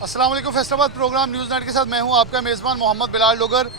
अस्सलाम वालेकुम। Faisalabad programme news net के साथ मैं हूं आपका मेज़बान मोहम्मद बिलाल लोगर।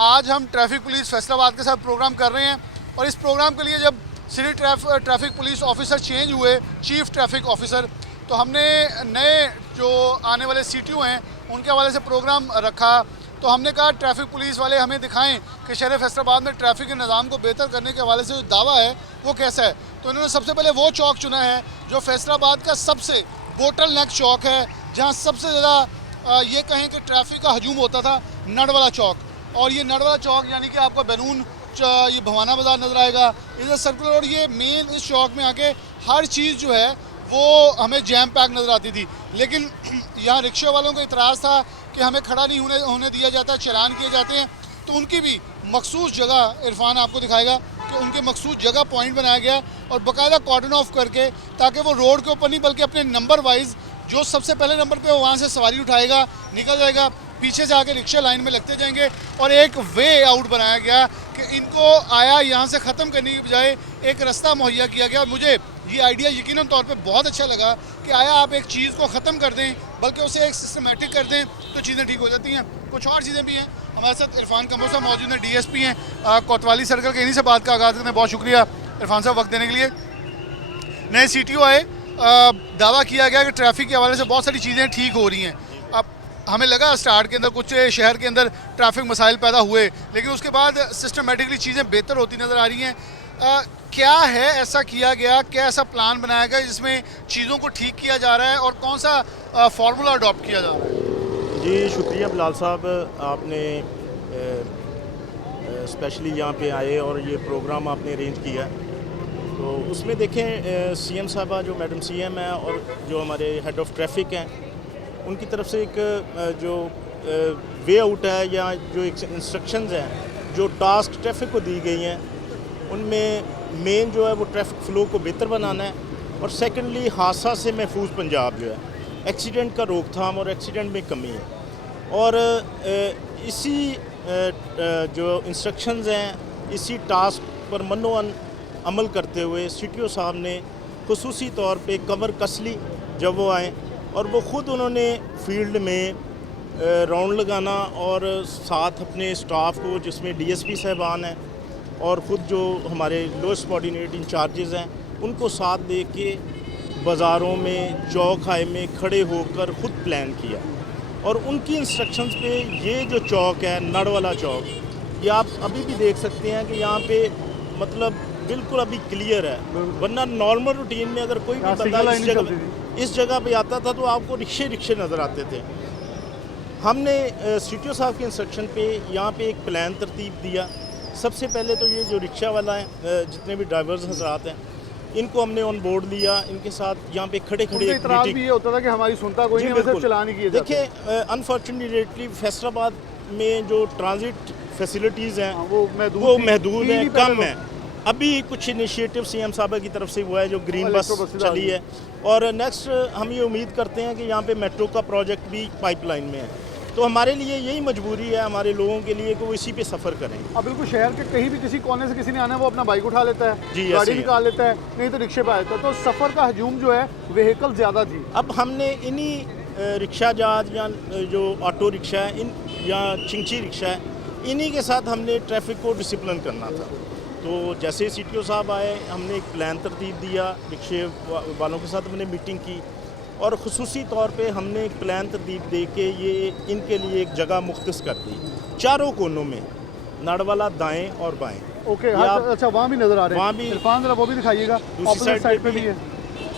आज हम ट्रैफिक पुलिस फैसलाबाद के साथ प्रोग्राम कर रहे हैं और इस प्रोग्राम के लिए जब city traffic police officer change हुए, चीफ ट्रैफिक ऑफिसर, तो हमने नए जो आने वाले सीटीओ हैं उनके हवाले से प्रोग्राम रखा। तो हमने कहा ट्रैफिक पुलिस वाले हमें दिखाएं कि शहर फैसलाबाद में ट्रैफिक के निज़ाम को बेहतर करने के हवाले से जो दावा है वो कैसा है। तो इन्होंने सबसे पहले वो चौक चुना है जो फैसलाबाद का सबसे बोटल नेक चौक है, जहाँ सबसे ज़्यादा ये कहें कि ट्रैफिक का हजूम होता था, नडवाला चौक। और ये नडवाला चौक यानी कि आपका बैरून ये भवाना बाज़ार नज़र आएगा, इधर सर्कुलर। और ये मेन इस चौक में आके हर चीज़ जो है वो हमें जैम पैक नज़र आती थी। लेकिन यहाँ रिक्शे वालों को इतराज़ था कि हमें खड़ा नहीं होने दिया जाता, चलान किए जाते हैं। तो उनकी भी मखसूस जगह इरफान आपको दिखाएगा कि उनके मखसूस जगह पॉइंट बनाया गया और बाकायदा कॉर्डन ऑफ करके, ताकि वो रोड के ऊपर नहीं बल्कि अपने नंबर वाइज जो सबसे पहले नंबर पे वहाँ से सवारी उठाएगा, निकल जाएगा, पीछे से आके रिक्शा लाइन में लगते जाएंगे। और एक वे आउट बनाया गया कि इनको आया यहाँ से ख़त्म करने की बजाय एक रास्ता मुहैया किया गया। मुझे ये आइडिया यकीनन तौर पे बहुत अच्छा लगा कि आया आप एक चीज़ को ख़त्म कर दें बल्कि उसे एक सिस्टमेटिक कर दें तो चीज़ें ठीक हो जाती हैं। कुछ और चीज़ें भी हैं। हमारे साथ इरफान कमर साहब मौजूद हैं, DSP हैं कोतवाली सर्कल के। इन्हीं से बात का आगाज़ करते हैं। बहुत शुक्रिया इरफान साहब वक्त देने के लिए। नए CTO आए, दावा किया गया कि ट्रैफिक के हवाले से बहुत सारी चीज़ें ठीक हो रही हैं। अब हमें लगा स्टार्ट के अंदर कुछ शहर के अंदर ट्रैफिक मसाइल पैदा हुए, लेकिन उसके बाद सिस्टमेटिकली चीज़ें बेहतर होती नज़र आ रही हैं। क्या है ऐसा किया गया, क्या ऐसा प्लान बनाया गया जिसमें चीज़ों को ठीक किया जा रहा है और कौन सा फार्मूला अडॉप्ट किया जा रहा है? जी शुक्रिया बिलाल साहब, आपने स्पेशली यहाँ पे आए और ये प्रोग्राम आपने अरेंज किया। तो उसमें देखें CM साहबा जो मैडम CM हैं और जो हमारे हेड ऑफ़ ट्रैफिक हैं, उनकी तरफ से एक जो वे आउट है या जो एक इंस्ट्रक्शंस हैं जो टास्क ट्रैफिक को दी गई हैं, उनमें मेन जो है वो ट्रैफिक फ़्लो को बेहतर बनाना है और सेकेंडली हादसा से महफूज पंजाब जो है, एक्सीडेंट का रोकथाम और एक्सीडेंट में कमी है। और इसी जो इंस्ट्रक्शंस हैं, इसी टास्क पर मनोअन अमल करते हुए CTO साहब ने खुसूसी तौर पे कमर कस ली जब वो आए और वो ख़ुद उन्होंने फील्ड में राउंड लगाना और साथ अपने स्टाफ को, जिसमें DSP साहबान हैं और ख़ुद जो हमारे लोएस्ट कोऑर्डिनेट इंचार्जेस हैं, उनको साथ दे के बाज़ारों में, चौक हाई में खड़े होकर ख़ुद प्लान किया। और उनकी इंस्ट्रक्शंस पे ये जो चौक है नडवाला चौक, ये आप अभी भी देख सकते हैं कि यहाँ पे मतलब बिल्कुल अभी क्लियर है। वरना नॉर्मल रूटीन में अगर कोई भी बंदा इस जगह पे आता था तो आपको रिक्शे नज़र आते थे। हमने CTO साहब के इंस्ट्रक्शन पे यहाँ पे एक प्लान तरतीब दिया। सबसे पहले तो ये जो रिक्शा वाला है, जितने भी ड्राइवर्स हजरात हैं, इनको हमने ऑन बोर्ड लिया। इनके साथ यहाँ पे खड़े इतराज़ भी ये होता था कि हमारी सुनता कोई नहीं, सिर्फ चलान ही किए जाते। देखिए अनफॉर्चुनेटली फैसलाबाद में जो ट्रांजिट फैसिलिटीज़ हैं वो महदूद हैं, कम हैं। अभी कुछ इनिशिएटिव CM साहब की तरफ से हुआ है जो ग्रीन बस चली है और नेक्स्ट हम ये उम्मीद करते हैं कि यहाँ पे मेट्रो का प्रोजेक्ट भी पाइपलाइन में है। तो हमारे लिए यही मजबूरी है हमारे लोगों के लिए कि वो इसी पे सफ़र करें। अब बिल्कुल शहर के कहीं भी किसी कोने से किसी ने आना है वो अपना बाइक उठा लेता है, जी, गाड़ी निकाल लेता है, नहीं तो रिक्शे पे आता है। तो सफ़र का हजूम जो है व्हीकल ज़्यादा थी। अब हमने इन्हीं रिक्शा जहाज या जो ऑटो रिक्शा है इन या चिंची रिक्शा है, इन्हीं के साथ हमने ट्रैफिक को डिसिप्लिन करना था। तो जैसे CTO साहब आए, हमने एक प्लान तरतीब दिया, रिक्शे वालों के साथ हमने मीटिंग की और ख़ुसूसी तौर पे हमने एक प्लान तरतीब दे के ये इनके लिए एक जगह मुख्तस कर दी, चारों कोनों में, नडवाला दाएं और बाएं। ओके, अच्छा वहाँ भी नज़र आ रहे हैं, वहाँ भी इरफान जरा वो भी दिखाइएगा, दूसरी साइड पे भी है।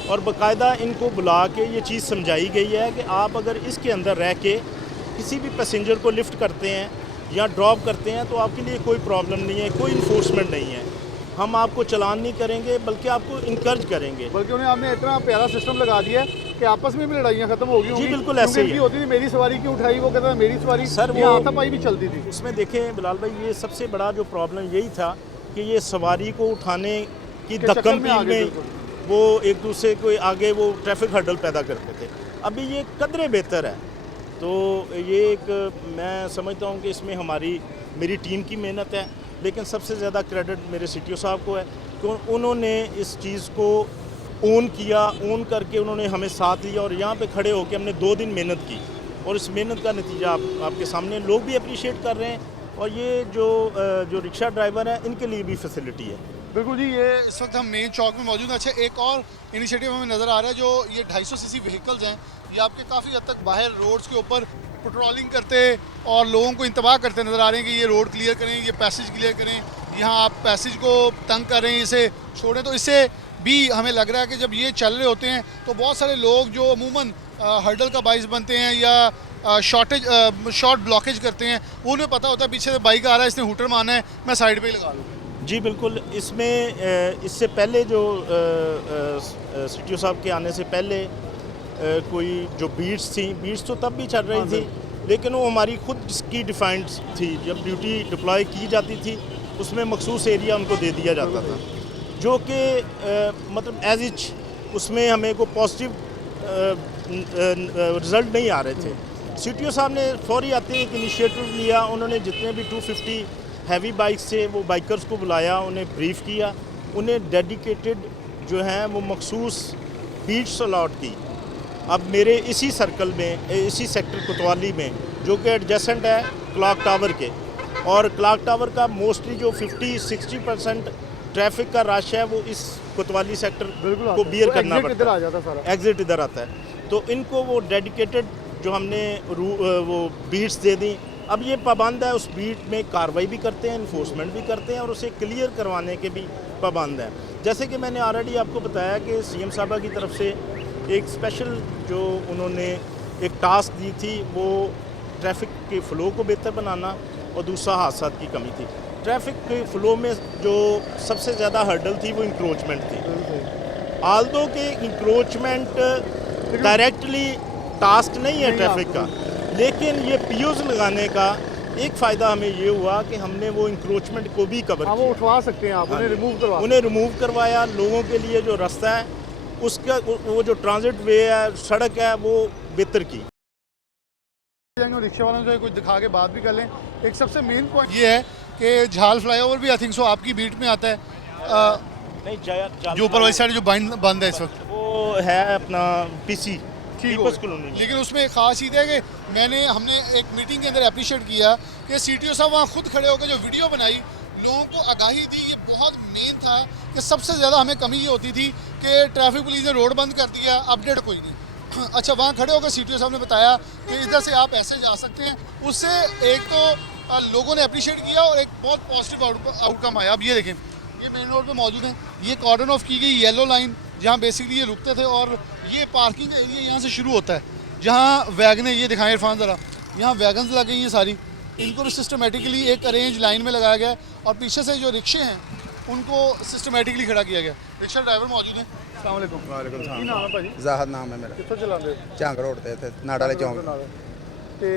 और बाकायदा इनको बुला के ये चीज़ समझाई गई है कि आप अगर इसके अंदर रह के किसी भी पैसेंजर को लिफ्ट करते हैं या ड्रॉप करते हैं तो आपके लिए कोई प्रॉब्लम नहीं है, कोई इन्फोर्समेंट नहीं है। हम आपको चलान नहीं करेंगे बल्कि आपको इनकरेज करेंगे। बल्कि उन्हें आपने इतना प्यारा सिस्टम लगा दिया है कि आपस में भी लड़ाइयाँ खत्म हो गई होंगी। जी बिल्कुल ऐसे ही होती थी, मेरी सवारी क्यों उठाई, वो कहता था मेरी सवारी। सर वो हाथापाई भी चलती थी उसमें। देखें बिलाल भाई, ये सबसे बड़ा जो प्रॉब्लम यही था कि ये सवारी को उठाने की धक्कम में वो एक दूसरे को आगे वो ट्रैफिक हर्डल पैदा करते थे। अभी ये कदरे बेहतर है। तो ये एक मैं समझता हूँ कि इसमें मेरी टीम की मेहनत है, लेकिन सबसे ज़्यादा क्रेडिट मेरे CTO साहब को है कि उन्होंने इस चीज़ को ओन किया, ओन करके उन्होंने हमें साथ लिया और यहाँ पे खड़े होकर हमने 2 दिन मेहनत की और इस मेहनत का नतीजा आपके सामने लोग भी अप्रिशिएट कर रहे हैं और ये जो रिक्शा ड्राइवर हैं इनके लिए भी फैसिलिटी है। बिल्कुल जी, ये इस वक्त हम मेन चौक में मौजूद हैं। अच्छा, एक और इनिशिएटिव हमें नज़र आ रहा है, जो ये 250 सीसी व्हीकल्स हैं, ये आपके काफ़ी हद तक बाहर रोड्स के ऊपर पेट्रोलिंग करते और लोगों को इंतबाह करते नज़र आ रहे हैं कि ये रोड क्लियर करें, ये पैसेज क्लियर करें, यहाँ आप पैसेज को तंग कर रहे हैं, इसे छोड़ें। तो इससे भी हमें लग रहा है कि जब ये चल रहे होते हैं तो बहुत सारे लोग जो अमूमन हर्डल का बाइस बनते हैं या शॉर्ट ब्लॉकेज करते हैं, वो उन्हें पता होता है पीछे से बाइक आ रहा है, इसने हूटर मारना है, मैं साइड पे ही लगा लूँ। जी बिल्कुल, इसमें इससे पहले जो CTO साहब के आने से पहले कोई जो बीट्स तो तब भी चल रही थी, लेकिन वो हमारी खुद की डिफाइंड थी। जब ड्यूटी डिप्लॉय की जाती थी उसमें मखसूस एरिया उनको दे दिया जाता था, जो कि मतलब एज इच उसमें हमें को पॉजिटिव रिज़ल्ट नहीं आ रहे थे। CTO साहब ने फौरी आते ही एक इनिशिएटिव लिया, उन्होंने जितने भी 250 हैवी बाइक्स थे वो बाइकर्स को बुलाया, उन्हें ब्रीफ किया, उन्हें डेडिकेटेड जो हैं वो मखसूस बीट्स अलॉट की। अब मेरे इसी सर्कल में, इसी सेक्टर कोतवाली में, जो कि एडजेसेंट है क्लॉक टावर के, और क्लॉक टावर का मोस्टली जो 50-60% ट्रैफिक का रश है वो इस कोतवाली सेक्टर को बियर करना पड़ता है, एग्जिट इधर आता है। तो इनको वो डेडिकेटेड जो हमने वो बीट्स दे दी, अब ये पाबंद है, उस बीट में कार्रवाई भी करते हैं, इन्फोर्समेंट भी करते हैं और उसे क्लियर करवाने के भी पाबंद है। जैसे कि मैंने ऑलरेडी आपको बताया कि CM साहबा की तरफ से एक स्पेशल जो उन्होंने एक टास्क दी थी, वो ट्रैफिक के फ़्लो को बेहतर बनाना और दूसरा हादसा की कमी थी। ट्रैफिक के फ़्लो में जो सबसे ज़्यादा हर्डल थी वो इंक्रोचमेंट थी। आल्दो के इंक्रोचमेंट डायरेक्टली टास्क नहीं है ट्रैफिक का, लेकिन ये POs लगाने का एक फ़ायदा हमें ये हुआ कि हमने वो इंक्रोचमेंट को भी कवर किया। वो उठवा सकते हैं आप, उन्हें रिमूव करवाया। लोगों के लिए जो रास्ता है उसका वो जो ट्रांजिट वे है, सड़क है, वो बेहतर की। रिक्शा वालों से कुछ दिखा के बात भी कर लें। एक सबसे मेन पॉइंट ये है कि झाल फ्लाईओवर भी आई थिंक सो आपकी बीट में आता है, नहीं जो ऊपर वाली साइड जो बंद है इस वक्त, वो है अपना PC पीपल्स कॉलोनी। लेकिन उसमें एक ख़ास चीज़ है कि हमने एक मीटिंग के अंदर अप्रिशिएट किया कि CTO साहब वहाँ खुद खड़े होकर जो वीडियो बनाई, लोगों को आगाही दी। ये बहुत मेन था कि सबसे ज़्यादा हमें कमी ये होती थी कि ट्रैफिक पुलिस ने रोड बंद कर दिया, अपडेट कोई नहीं। अच्छा, वहाँ खड़े होकर CTO साहब ने बताया कि इधर से आप ऐसे जा सकते हैं। उससे एक तो लोगों ने अप्रिशिएट किया और एक बहुत पॉजिटिव आउटकम आया। अब ये देखें, ये मेन रोड पे मौजूद हैं, ये कॉर्डन ऑफ की गई येलो लाइन जहाँ बेसिकली ये रुकते थे, और ये पार्किंग एरिया यहाँ से शुरू होता है, जहाँ वैगनें, ये दिखाएं इरफान ज़रा, यहाँ वैगन्स लगी हैं सारी, इनको भी सिस्टमेटिकली एक अरेंज लाइन में लगाया गया है, और पीछे से जो रिक्शे हैं उनको सिस्टमेटिकली खड़ा किया गया। रिक्शा ड्राइवर मौजूद हैं। अस्सलाम वालेकुम। वालेकुम की नाम है भाजी? ਜ਼ਾਹਦ ਨਾਮ ਹੈ ਮੇਰਾ। कितों चलाते हो? ਝੰਗ ਰੋਡ ਤੇ ਇੱਥੇ ਨਾੜ ਵਾਲੇ ਚੌਂਕ। ਤੇ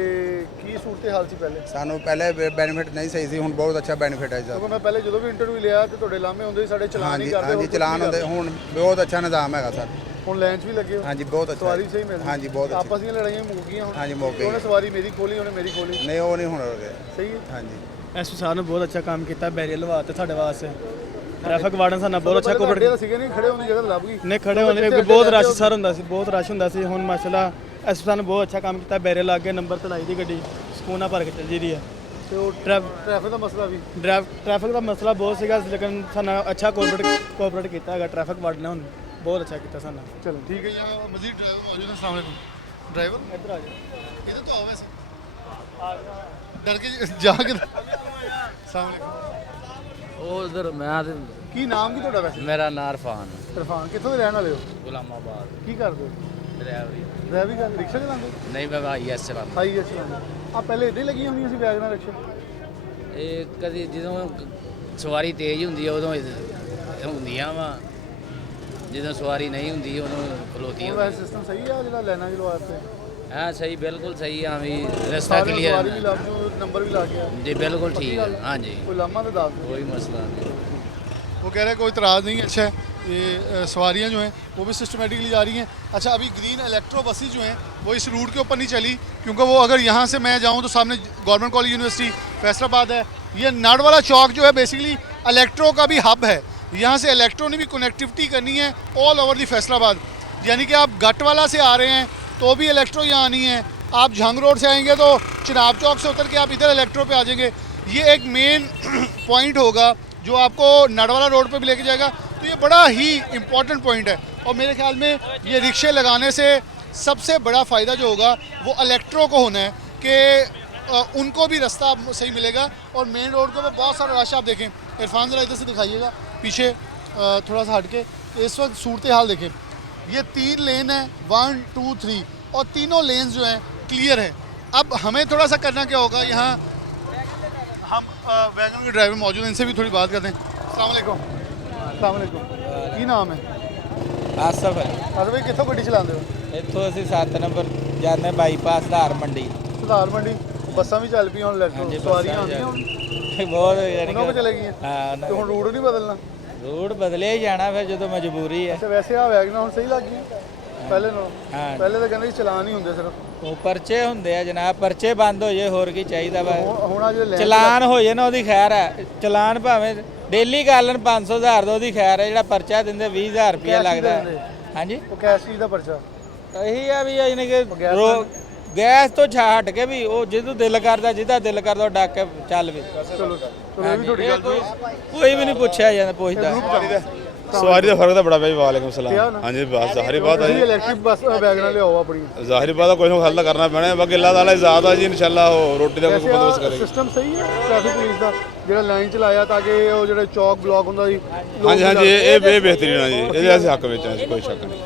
ਕੀ ਸੂਰਤ ਹਾਲ ਸੀ ਪਹਿਲੇ? ਸਾਨੂੰ ਪਹਿਲੇ ਬੈਨੀਫਿਟ ਨਹੀਂ ਸਹੀ ਸੀ, ਹੁਣ ਬਹੁਤ ਅੱਛਾ ਬੈਨੀਫਿਟ ਹੈ ਕਿਉਂਕਿ ਮੈਂ ਪਹਿਲੇ ਜਦੋਂ ਵੀ ਇੰਟਰਵਿਊ ਲਿਆ ਤੇ ਤੁਹਾਡੇ ਲਾਮੇ ਹੁੰਦੇ ਸੀ, ਸਾਡੇ ਚਲਾਨ ਨਹੀਂ ਕਰਦੇ। ਹਾਂਜੀ ਚਲਾਨ ਹੁੰਦੇ, ਹੁਣ ਬਹੁਤ ਅੱਛਾ ਨਿਜ਼ਾਮ ਹੈਗਾ ਸਰ। ਹੁਣ ਲਾਈਨ 'ਚ ਵੀ ਲੱਗੇ ਹੋ? ਹਾਂਜੀ ਬਹੁਤ ਅੱਛਾ। ਸਵਾਰੀ ਸਹੀ ਮਿਲਦੀ? ਹਾਂਜੀ ਬਹੁਤ ਅੱਛੀ। ਆਪਸ ਦੀਆਂ ਲੜਾਈਆਂ ਮੁੱਕ ਗਈਆਂ ਹੁਣ? ਹਾਂਜੀ ਮੁੱਕ ਗਈ। ਉਹਨੇ ਸਵਾਰੀ ਮੇਰੀ ਖੋਲੀ, ਉਹਨੇ ਮੇਰੀ ਖੋਲੀ। ਨਹੀਂ ਉਹ ਨਹੀਂ ਹੁਣ ਹੋ ਗਿਆ। ਸਹੀ ਹੈ। ਹਾਂਜੀ ਐਸਪੀ ਸਾਹਿਬ ਨੇ ਬਹੁਤ ਅੱਛਾ ਕੰਮ ਕੀਤਾ, ਬੈਰੀਅਰ ਲਵਾਤੇ ਸਾਡੇ ਵਾਸਤੇ। ਟ੍ਰੈਫਿਕ ਵਾਰਡਨ ਸਾਨੂੰ ਬਹੁਤ ਅੱਛਾ ਕੋਆਪਰੇਟ ਸੀਗੇ, ਨਹੀਂ ਖੜੇ ਹੋਣ ਦੀ ਜਗ੍ਹਾ ਲੱਭ ਗਈ। ਨੇ ਖੜੇ ਹੋਣੇ ਬਹੁਤ ਰਸ਼ ਸਰ ਹੁੰਦਾ ਸੀ, ਬਹੁਤ ਰਸ਼ ਹੁੰਦਾ ਸੀ। ਹੁਣ ਮਾਸ਼ਾਅੱਲਾ ਐਸਪੀ ਸਾਹਿਬ ਨੇ ਬਹੁਤ ਅੱਛਾ ਕੰਮ ਕੀਤਾ, ਬੈਰੀਅਰ ਲਾ ਕੇ ਨੰਬਰ ਤੇ ਲਾਈ ਦੀ ਗੱਡੀ ਸਕੂਨ ਨਾਲ ਭਰ ਕੇ ਚੱਲ ਜੀ ਰਹੀ ਹੈ। ਤੇ ਉਹ ਟ੍ਰੈਫਿਕ ਦਾ ਮਸਲਾ ਵੀ, ਟ੍ਰੈਫਿਕ ਦਾ ਮਸਲਾ ਬਹੁਤ ਸੀਗਾ, ਲੇਕਿਨ ਸਾਨੂੰ ਅੱਛਾ ਕੋਆਪਰੇਟ ਕੀਤਾ ਹੈਗਾ ਟ੍ਰੈਫਿਕ ਵਾਰਡਨ ਨੇ, ਹੁਣ ਬਹੁਤ ਅੱਛਾ ਕੀਤਾ ਸਾਨੂੰ। चलो ठीक है। यहाँ मजीद ड्राइवर मौजूद है। अस्सलाम वालेकुम। ड्राइवर ਇੱਧਰ ਆ ਜਾਓ। इधर तो आओ वैसे, डर के जा के। अस्सलाम वालेकुम। ਉਹ ਉਧਰ ਮੈਂ ਤੇ ਕੀ ਨਾਮ ਕੀ ਤੁਹਾਡਾ ਵੈਸੇ? ਮੇਰਾ ਨਾਂ ਇਰਫਾਨ ਇਰਫਾਨ। ਕਿੱਥੋਂ ਦੇ ਰਹਿਣ ਵਾਲੇ ਹੋ? ਗੁਲਾਮਾਬਾਦ ਕੀ ਕਰਦੇ ਹੋ? ਡਰਾਈਵਰੀ ਡਰਾਈਵਿੰਗ ਕਰ, ਰਿਕਸ਼ਾ ਚਲਾਉਂਦੇ? ਨਹੀਂ ਮੈਂ IS ਚਲਾਉਂਦਾ। ਹਾਈ ਐਚ ਚਲਾਉਂਦੇ। ਆ ਪਹਿਲੇ ਇੱਦਾਂ ਹੀ ਲੱਗੀਆਂ ਹੁੰਦੀਆਂ ਸੀ ਵੈਗਨਾਂ ਰਿਕਸ਼ਾ? ਇਹ ਕਦੀ ਜਦੋਂ ਸਵਾਰੀ ਤੇਜ਼ ਹੁੰਦੀ ਆ ਉਦੋਂ ਹੁੰਦੀਆਂ ਵਾ, ਜਦੋਂ ਸਵਾਰੀ ਨਹੀਂ ਹੁੰਦੀ ਉਦੋਂ ਖਲੋਤੀਆਂ ਉਹ ਵੈਸੇ ਸਿਸਟਮ ਸਹੀ ਆ ਜਿਹੜਾ ਲਾਈਨਾਂ ਚ ਲਵਾ ਦਿੱਤੇ? ਹਾਂ ਸਹੀ, ਬਿਲਕੁਲ ਸਹੀ ਆ ਵੀ ਰਸਤਾ ਸਵਾਰੀ ਵੀ ਕਲੀਅਰ ਲੱਭ ਜੂ, ਨੰਬਰ ਵੀ ਲਾ ਕੇ ਆ। ਜੀ ਬਿਲਕੁਲ ਠੀਕ ਹੈ। ਹਾਂਜੀ ਕੋਈ ਲਾਮਾ तो ਦੱਸ दो। ਕੋਈ ਮਸਲਾ ਨਹੀਂ। वो कह रहे हैं कोई इतराज़ नहीं है। अच्छा है, ये सवारियाँ जो हैं वो भी सिस्टमेटिकली जा रही हैं। अच्छा, अभी ग्रीन इलेक्ट्रो बसेस जो हैं वो इस रूट के ऊपर नहीं चली, क्योंकि वो अगर यहाँ से मैं जाऊँ तो सामने गवर्नमेंट कॉलेज यूनिवर्सिटी फैसलाबाद है। ये नाड़ वाला चौक जो है बेसिकली इलेक्ट्रो का भी हब है। यहाँ से इलेक्ट्रो ने भी कनेक्टिविटी करनी है ऑल ओवर दी फैसलाबाद, यानी कि आप गटवाला से आ रहे हैं तो भी इलेक्ट्रो यहाँ आनी है, आप झंग रोड से आएंगे तो चिनाब चौक से उतर के आप इधर इलेक्ट्रो पे आ जाएंगे। ये एक मेन पॉइंट होगा जो आपको नडवाला रोड पे भी लेके जाएगा। तो ये बड़ा ही इम्पॉर्टेंट पॉइंट है और मेरे ख्याल में ये रिक्शे लगाने से सबसे बड़ा फ़ायदा जो होगा वो इलेक्ट्रो को होना है कि उनको भी रास्ता सही मिलेगा। और मेन रोड के ऊपर बहुत सारा रश आप देखें, इरफान ज़रा इधर से दिखाइएगा पीछे थोड़ा सा हट के। इस वक्त सूरत हाल देखें, ये 3 लेन है 1 2 3 और तीनों लेन जो हैं क्लियर है। अब हमें थोड़ा सा करना क्या होगा, यहाँ हम वैगन के ड्राइवर मौजूद हैं, इनसे भी थोड़ी बात करते हैं। अस्सलाम वालेकुम। अस्सलाम वालेकुम। की नाम है? आसफ है। अरे भाई कितों गड्डी चलाते हो? इतों ਅਸੀਂ 7 नंबर जाने बाईपास धार मंडी सुधार मंडी ਬੱਸਾਂ ਵੀ ਚੱਲ ਪਈਆਂ ਹੁਣ ਇਲੈਕਟ੍ਰੋ ਹਾਂਜੀ, ਸਵਾਰੀਆਂ ਬੱਸਾਂ ਆਉਂਦੀਆਂ ਹੁਣ ਬਹੁਤ ਯਾਨੀ ਉਹਨਾਂ ਕੋਲ ਚਲੇ ਗਈਆਂ ਹਾਂ ਤੇ ਹੁਣ ਰੂਟ ਨਹੀਂ ਬਦਲਣਾ। ਰੂਟ ਬਦਲਿਆ ਹੀ ਜਾਣਾ ਫਿਰ ਜਦੋਂ ਮਜਬੂਰੀ ਹੈ। ਅੱਛਾ ਵੈਸੇ ਆ ਵੈਗਨਾਂ ਹੁਣ ਸਹੀ ਲੱਗ ਗਈਆਂ ਪਹਿਲੇ ਨਾਲੋਂ? ਹਾਂ ਪਹਿਲੇ ਤਾਂ ਕਹਿੰਦੇ ਸੀ ਚਲਾਨ ਹੀ ਹੁੰਦੇ ਸਿਰਫ, ਉਹ ਪਰਚੇ ਹੁੰਦੇ ਆ ਜਨਾਬ, ਪਰਚੇ ਬੰਦ ਹੋ ਜੇ ਹੋਰ ਕੀ ਚਾਹੀਦਾ ਵਾ। ਹੁਣ ਆ ਜਿਹੜੇ ਚਲਾਨ ਹੋ ਜੇ ਨਾ ਉਹਦੀ ਖੈਰ ਹੈ, ਚਲਾਨ ਭਾਵੇਂ ਡੇਲੀ ਕਰ ਲੈਣ 500,000 ਦਾ ਉਹਦੀ ਖੈਰ ਹੈ, ਜਿਹੜਾ ਪਰਚਾ ਦਿੰਦੇ 20,000 ਰੁਪਇਆ ਲੱਗਦਾ ਹੈ। ਹਾਂਜੀ ਉਹ ਕੈਸ਼ ਚੀਜ਼ ਦਾ ਪਰਚਾ ਇਹੀ ਆ ਵੀ ਯਾਨੀ ਕਿ ਗੈਸ ਤੋਂ ਛੱਡ ਕੇ ਵੀ ਉਹ ਜਿਹਨੂੰ ਦਿਲ ਕਰਦਾ ਜਿਹਦਾ ਦਿਲ ਕਰਦਾ ਉਹ ਡੱਕ ਕੇ ਚੱਲ ਵੀ। ਚਲੋ ਇਹ ਵੀ ਤੁਹਾਡੀ ਗੱਲ ਕੋਈ ਵੀ ਨਹੀਂ ਪੁੱਛਿਆ ਜਾਂਦਾ ਪੁੱਛਦਾ। सवारी का फर्क तो बड़ा भाई। वालेकुम सलाम। हाँ जी बस ज़ाहिर बात है जी, ਇਲੈਕਟ੍ਰਿਕ ਬੱਸ ਵੈਗਨਾਂ ਲਿਆਓ ਆਪਣੀ। ज़ाहिर बात है कोई ना कोई हल करना पैना है। बाकी अल्लाह ताला ज़्यादा जी इंशाल्लाह हो रोटी का कोई बंदोबस्त करेगा। ਸਿਸਟਮ ਸਹੀ ਹੈ ਟ੍ਰੈਫਿਕ ਪੁਲਿਸ ਦਾ ਜਿਹੜਾ ਲਾਈਨ ਚ ਲਾਇਆ ਤਾਂ ਕਿ ਉਹ ਜਿਹੜੇ ਚੌਕ ਬਲੌਕ ਹੁੰਦਾ ਸੀ हाँ जी हाँ जी ये बेहतरीन है जी, ये ऐसे हक में है कोई शक नहीं।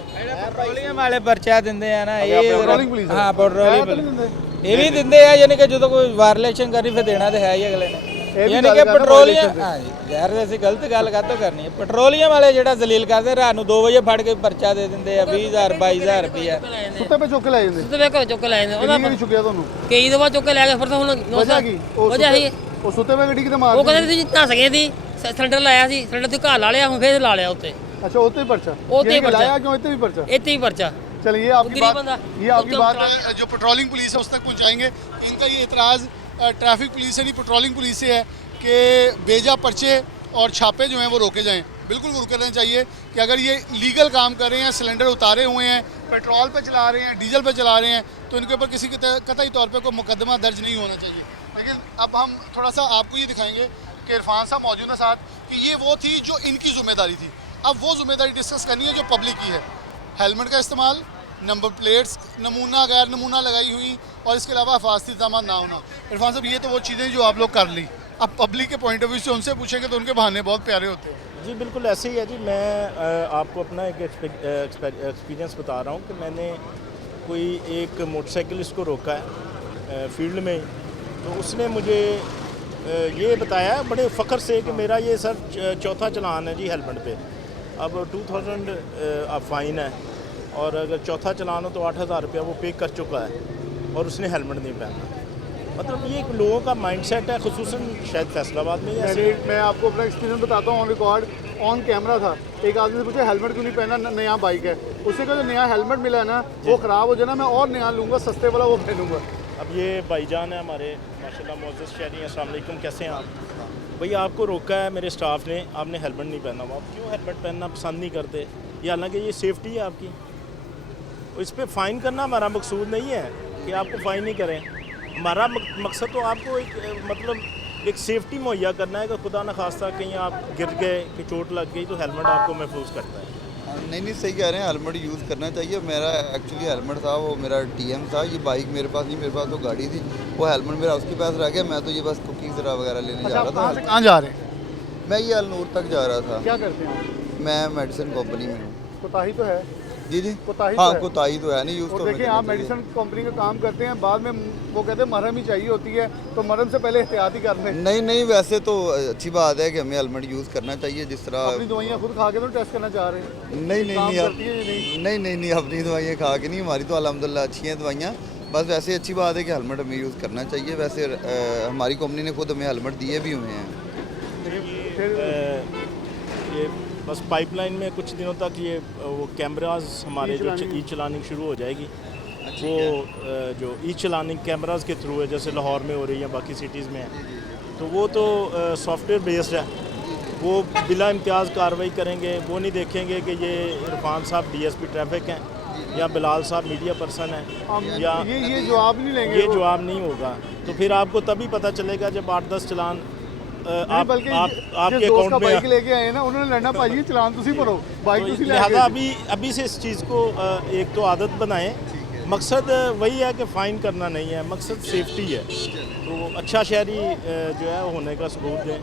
ਪੈਟਰੋਲੀਅਮ ਵਾਲੇ ਪਰਚਾ ਦਿੰਦੇ ਆ ਨਾ ਇਹ ਪੈਟਰੋਲਿੰਗ ਪੁਲਿਸ ਹਾਂ ਪੈਟਰੋਲੀਅਮ ਇਹ ਵੀ ਦਿੰਦੇ ਆ ਯਾਨੀ ਕਿ ਜਦੋਂ ਕੋਈ ਵਾਇਲੇਸ਼ਨ ਕਰੀ ਫਿਰ ਦੇਣਾ ਤੇ ਹੈ ਹੀ ਅਗਲੇ ਨੇ। ਯਾਨੀ ਕਿ ਪੈਟਰੋਲੀਅਮ ਹਾਂ ਜੀ ਯਾਰ ਅਸੀਂ ਗਲਤ ਗੱਲ ਕਾਹਤੋਂ ਕਰਨੀ ਹੈ। ਪੈਟਰੋਲੀਅਮ ਵਾਲੇ ਜਿਹੜਾ ਜ਼ਲੀਲ ਕਰਦੇ ਰਾਤ ਨੂੰ 2 ਵਜੇ ਫੜ ਕੇ ਪਰਚਾ ਦੇ ਦਿੰਦੇ ਆ 20,000 22,000 ਰੁਪਇਆ। ਸੁੱਤੇ ਪੇ ਚੁੱਕ ਕੇ ਲੈ ਜਾਂਦੇ। ਤੇ ਵੇ ਘਰੋਂ ਚੁੱਕ ਕੇ ਲੈ ਜਾਂਦੇ ਉਹਨਾਂ ਕਿੰਨੀ ਚੁੱਕਿਆ ਤੁਹਾਨੂੰ? ਕਈ ਦਵਾ ਚੁੱਕ ਕੇ ਲੈ ਗਏ ਫਿਰ ਤਾਂ ਹੁਣ ਵਜ੍ਹਾ ਕੀ? ਵਜ੍ਹਾ ਹੀ ਉਹ ਸੁੱਤੇ ਪੇ ਗੱਡੀ ਕਿਤੇ ਮਾਰ ਉਹ ਕਹਿੰਦੇ ਤੁਸੀਂ ਨੱਸ ਗਏ ਸੀ ਸਿਲੰਡਰ ਲਾਇਆ ਸੀ ਸਿਲੰਡਰ ਤੇ ਘਰ ਲਾ ਲਿਆ ਹੁਣ ਫੇਰ ਲਾ ਲਿਆ ਉੱਤੇ अच्छा होते ही पर्चा होते ही पर्चा। लाया क्यों इतने भी पर्चा? ਇੱਥੇ ਹੀ ਪਰਚਾ। चलिए आपकी गरीब बात बंदा। ये आपकी बात है जो पेट्रोलिंग पुलिस है उस तक पहुंचाएंगे। इनका ये इतराज़ ट्रैफिक पुलिस से नहीं पेट्रोलिंग पुलिस से है कि बेजा पर्चे और छापे जो हैं वो रोके जाएं। बिल्कुल वो रुकने चाहिए कि अगर ये लीगल काम कर रहे हैं, सिलेंडर उतारे हुए हैं, पेट्रोल पे चला रहे हैं, डीजल पे चला रहे हैं, तो इनके ऊपर किसी कतई तौर पर कोई मुकदमा दर्ज नहीं होना चाहिए। लेकिन अब हम थोड़ा सा आपको ये दिखाएंगे कि इरफान साहब मौजूद है साथ कि ये वो थी जो इनकी ज़िम्मेदारी थी। अब वो ज़िम्मेदारी डिस्कस करनी है जो पब्लिक की है। हेलमेट का इस्तेमाल, नंबर प्लेट्स नमूना गैर नमूना लगाई हुई और इसके अलावा हिफाजती इक़दाम ना होना। इरफान साहब ये तो वो चीज़ें जो आप लोग कर ली, अब पब्लिक के पॉइंट ऑफ व्यू से उनसे पूछेंगे तो उनके बहाने बहुत प्यारे होते हैं। जी बिल्कुल ऐसे ही है जी। मैं आपको अपना एक एक्सपीरियंस बता रहा हूँ कि मैंने कोई एक मोटरसाइकिलिस्ट को रोका है फील्ड में, तो उसने मुझे ये बताया बड़े फ़ख्र से कि मेरा ये सर चौथा चलान है जी हेलमेट पे। अब 2000 फ़ाइन है और अगर चौथा चलान हो तो 8,000 रुपया वो पे कर चुका है और उसने हेलमेट नहीं पहना। मतलब ये एक लोगों का माइंडसेट है, खुसूसन शायद फैसलाबाद में ऐसे। मैं आपको अपना एक्सपीरियंस बताता हूँ ऑन रिकॉर्ड, ऑन कैमरा था। एक आदमी से पूछा हेलमेट क्यों नहीं पहना, नया बाइक है। उससे कहा जो नया हेलमेट मिला है ना वो ख़राब हो जाए ना, मैं और नया लूँगा सस्ते वाला वो पहनूँगा। अब ये भाईजान है हमारे माशाल्लाह मोअज़्ज़ज़ शहरी हैं। अस्सलाम वालेकुम, कैसे हैं आप? भैया आपको रोका है मेरे स्टाफ ने, आपने हेलमेट नहीं पहना हुआ। आप क्यों हेलमेट पहनना पसंद नहीं करते? ये हालांकि ये सेफ्टी है आपकी, इस पर फ़ाइन करना हमारा मकसूद नहीं है कि आपको फ़ाइन नहीं करें। हमारा मकसद तो आपको एक मतलब एक सेफ्टी मुहैया करना है कि खुदा न खास्ता कहीं आप गिर गए कि चोट लग गई तो हेलमेट आपको महफूज करता है। नहीं सही कह रहे हैं, हेलमेट यूज़ करना चाहिए। मेरा एक्चुअली हेलमेट था वो मेरा TM था, ये बाइक मेरे पास नहीं, मेरे पास तो गाड़ी थी। वो हेलमेट मेरा उसके पास रह गया। मैं तो ये बस कुकिंग ज़रा वगैरह लेने जा रहा था। कहाँ जा रहे हैं? मैं ये अलनूर तक जा रहा था। क्या करते हैं? मैं मेडिसिन कंपनी में हूँ। कोताही तो है जी जी कोताही हाँ तो है। कोताही तो है नहीं यूज़ और तो देखिए आप मेडिसिन कंपनी का काम करते हैं, बाद में वो कहते हैं मरहम ही चाहिए होती है, तो मरहम से पहले एहतियात ही कर लें। नहीं वैसे तो अच्छी बात है कि हमें हेलमेट यूज़ करना चाहिए। जिस तरह अपनी दवाइयाँ खुद खा के तो टेस्ट करना चाह रहे हैं? नहीं काम नहीं करती है या नहीं? नहीं अपनी दवाइयाँ खा के नहीं, हमारी तो अल्हम्दुलिल्लाह अच्छी हैं दवाइयाँ। बस वैसे अच्छी बात है कि हेलमेट हमें यूज़ करना चाहिए। वैसे हमारी कंपनी ने खुद हमें हेलमेट दिए भी हुए हैं। ये बस पाइपलाइन में कुछ दिनों तक ये वो कैमरास हमारे जो ई चलानिंग शुरू हो जाएगी, वो जो ई चलानिंग कैमरास के थ्रू है, जैसे लाहौर में हो रही है, बाकी सिटीज़ में है, तो वो तो सॉफ्टवेयर बेस्ड है। वो बिला इम्तियाज़ कार्रवाई करेंगे, वो नहीं देखेंगे कि ये इरफान साहब DSP ट्रैफिक हैं या बिलाल साहब मीडिया पर्सन है या ये जवाब नहीं लेंगे ये जवाब नहीं होगा, तो फिर आपको तभी पता चलेगा जब 8-10 चलान बल्कि आपके जिस दोस्त का अकाउंट में बाइक लेके आए ना उन्होंने लड़ना भाई चलान तुसी भरो बाइक तुसी ले लिहाजा आगे। अभी से इस चीज़ को एक तो आदत बनाएं। मकसद वही है कि फ़ाइन करना नहीं है, मकसद सेफ्टी है। तो अच्छा शहरी जो है होने का सबूत दें,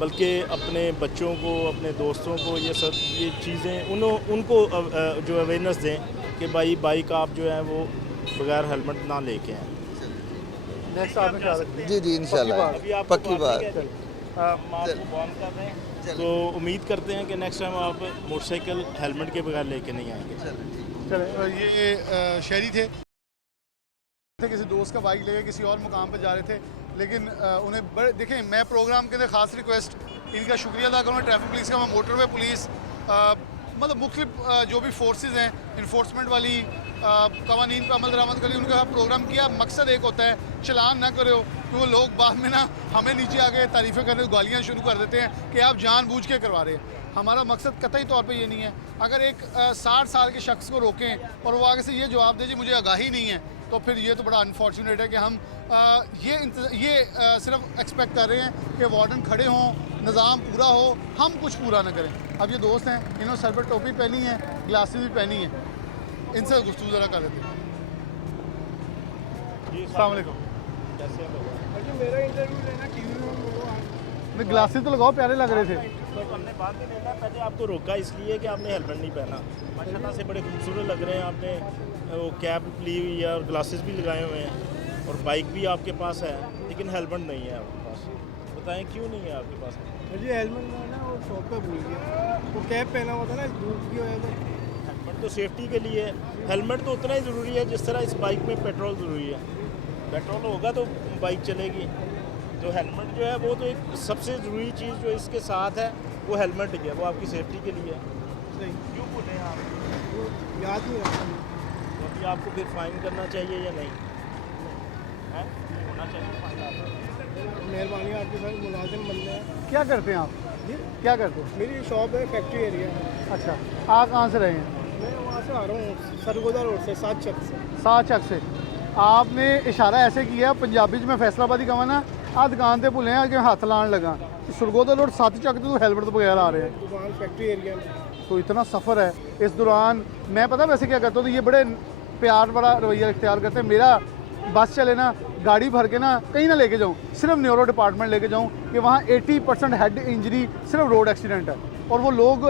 बल्कि अपने बच्चों को, अपने दोस्तों को ये चीज़ें उनको जो अवेयरनेस दें कि भाई बाइक आप जो है वो बगैर हेलमेट ना लेके आएँ। नेक्स्ट आपने ख्याल रखना। जी इंशाल्लाह अभी आपको पक्की बात। हम आपको बॉन्ड कर रहे हैं, तो उम्मीद करते हैं कि नेक्स्ट टाइम आप मोटरसाइकिल हेलमेट के बगैर लेके नहीं आएंगे। चले ये शहरी थे किसी दोस्त का बाइक लेके किसी और मुकाम पर जा रहे थे, लेकिन उन्हें बड़े देखें, मैं प्रोग्राम के अंदर ख़ास रिक्वेस्ट इनका शुक्रिया अदा करूँगा ट्रैफिक पुलिस का। मैं मोटरवे पुलिस मतलब मुख्तलिफ जो भी फोर्सेस हैं इन्फोर्समेंट वाली कवानीन पर अमल दरामद के लिए उनका प्रोग्राम किया। मकसद एक होता है चलान ना करो, क्योंकि लोग बाद में ना हमें नीचे आके तारीफ़ें करने गालियाँ शुरू कर देते हैं कि आप जानबूझ के करवा रहे हैं। हमारा मकसद कतई तौर पे ये नहीं है। अगर एक 60 साल के शख्स को रोकें और वो आगे से ये जवाब दे जी मुझे आगाही नहीं है, तो फिर ये तो बड़ा अनफॉर्चुनेट है कि हम सिर्फ एक्सपेक्ट कर रहे हैं कि वार्डन खड़े हों, निज़ाम पूरा हो, हम कुछ पूरा ना करें। अब ये दोस्त हैं, इन्होंने सर पर टोपी पहनी है, ग्लासेस भी पहनी है, इनसे गुफ्तगू ज़रा कर लेते हैं। अस्सलाम वालेकुम। मेरा इंटरव्यू लेना नहीं ग्लासेस तो लगाओ, प्यारे लग रहे थे। तो हमने बात नहीं लेना, पहले आपको रोका इसलिए कि आपने हेलमेट नहीं पहना। माशाल्लाह से बड़े खूबसूरत लग रहे हैं, आपने वो कैप ली हुई है और ग्लासेस भी लगाए हुए हैं और बाइक भी आपके पास है, लेकिन हेलमेट नहीं है आपके पास। बताएं क्यों नहीं है आपके पास? मुझे हेलमेट में ना वो शॉप पे भूल गया, वो कैप पहना हुआ था ना धूप की वजह से। हेलमेट तो सेफ्टी के लिए है, हेलमेट तो उतना ही ज़रूरी है जिस तरह इस बाइक में पेट्रोल ज़रूरी है। पेट्रोल होगा तो बाइक चलेगी, तो हेलमेट जो है वो तो एक सबसे ज़रूरी चीज़ जो इसके साथ है वो हेलमेट ही है, वो आपकी सेफ्टी के लिए है। सही क्यों बोले हैं आप? याद नहीं रखा। तो अभी आपको फिर फाइन करना चाहिए या नहीं? है होना चाहिए फाइन आपका। मेहरबानी आपके साथ मुलाजिम बन गए। क्या करते हैं आप? जी क्या करते हैं? मेरी शॉप है, फैक्ट्री एरिया है। अच्छा, आप कहाँ से रहे हैं? मैं वहाँ से आ रहा हूँ सरगोदा रोड से, 7 चक से। 7 चक से। आपने इशारा ऐसे किया पंजाबी में फैसलाबादी कहा ना आ दुकान से भुले कि हाथ लाने लगा, सरगोदा रोड 7 चक तो हेलमेट तो बगैर आ रहे हैं। दुकान फैक्ट्री एरिया में तो इतना सफ़र है इस दौरान। मैं पता वैसे क्या करता हूँ, तो ये बड़े प्यार बड़ा रवैया इख्तियार करते हैं। मेरा बस चले ना, गाड़ी भर के ना कहीं ना लेके जाऊँ, सिर्फ न्यूरो डिपार्टमेंट लेके जाऊँ कि वहाँ 80% हेड इंजरी सिर्फ रोड एक्सीडेंट है और वो लोग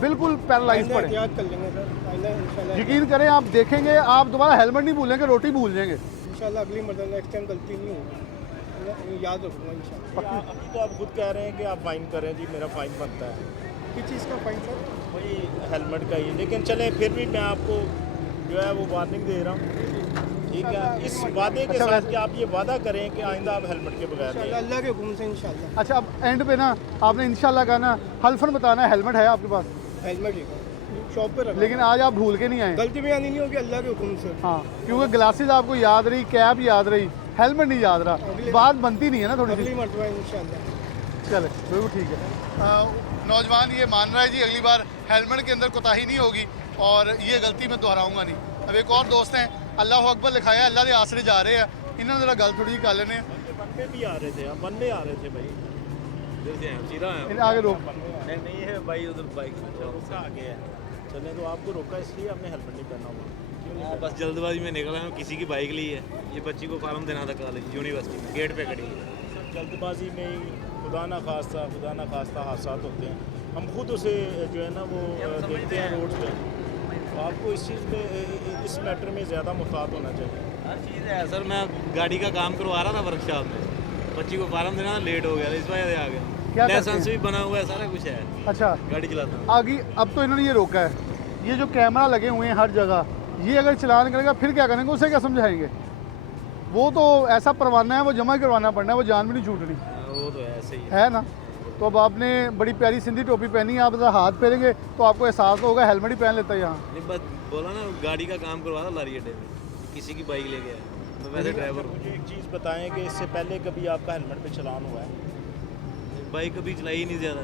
बिल्कुल पैरालाइज पड़े। याद कर लेंगे सर, इंशाल्लाह। यकीन करें, आप देखेंगे आप दोबारा हेलमेट नहीं भूलेंगे, रोटी भूल जाएंगे इंशाल्लाह अगली मरतबा नेक्स्ट टाइम गलती नहीं होगी, याद रखूँगा इंशाल्लाह। अभी तो आप खुद कह रहे हैं कि आप फाइन करें, जी मेरा फ़ाइन बनता है किस चीज़ का फाइन सर? वही हेलमेट का ही, लेकिन चले फिर भी मैं आपको जो है वो वार्निंग दे रहा हूँ, ठीक है? इस वादे के साथ कि आप ये वादा करें कि आइंदा आप हेलमेट के बगैर नहीं। अल्लाह के हुक्म से इंशाल्लाह। अच्छा, अब एंड पे ना आपने इंशाल्लाह कहा ना, हल्फन बताना है हेलमेट है आपके पास, हेलमेट ही शॉप पे रखा, लेकिन आज आप भूल के नहीं आए। गलती भी आनी नहीं होगी अल्लाह के हुक्म से। हाँ, क्योंकि ग्लासेस आपको याद रही, कैप याद रही, हेलमेट नहीं याद रहा, बात बनती नहीं है ना थोड़ी सी। अगली मरतबा इंशाल्लाह। चले बिल्कुल ठीक है। नौजवान ये मान रहा है जी अगली बार हेलमेट के अंदर कोताही नहीं होगी और ये गलती मैं दोहराऊंगा नहीं। अब एक और दोस्त हैं, अल्लाह अकबर लिखाया, अल्लाह के आसरे जा रहे हैं, इन्होंने ज़रा गल थोड़ी कर लेने। बनने भी आ रहे थे, आप बनने आ रहे थे भाई, आगे रोक नहीं है भाई, उधर बाइक रोका आगे है, चले तो आपको रोका इसलिए आपने हेलमेट नहीं पहना हुआ। बस जल्दबाजी में निकला हूँ, किसी की बाइक ली है, ये बच्ची को फार्म देना था कॉलेज यूनिवर्सिटी में, गेट पे खड़ी है। जल्दबाजी में ही खुदा ना खास्ता हादसा होते हैं, हम खुद उसे जो है ना वो देखते हैं रोड पे। तो आपको इस चीज़ में, इस मैटर में ज़्यादा मुहतात होना चाहिए। हर चीज़ है सर, मैं गाड़ी का काम करवा रहा था वर्कशॉप में, बच्ची को फार्म देना था, लेट हो गया था, इस वजह से आ क्या गया। करते लाइसेंस हैं? भी बना हुआ है, सारा कुछ है, अच्छा, गाड़ी चलाता हूँ। आगे अब तो इन्होंने ये रोका है, ये जो कैमरा लगे हुए हैं हर जगह, ये अगर चलान करेगा फिर क्या करेंगे, उसे क्या समझाएंगे? वो तो ऐसा परवाना है, वो जमा करवाना पड़ना है, वो जान भी नहीं छूटनी वो तो ऐसे ही है ना। तो अब आपने बड़ी प्यारी सिंधी टोपी पहनी है, आप अगर हाथ फेरेंगे तो आपको एहसास होगा, हेलमेट ही पहन लेता है यहाँ। नहीं, बस बोला ना गाड़ी का काम करवा था लारी अड्डे में, किसी की बाइक ले गया, मैं वैसे ड्राइवर हूँ। मुझे एक चीज़ बताएं कि इससे पहले कभी आपका हेलमेट पे चलान हुआ है? बाइक कभी चलाई ही नहीं ज़्यादा।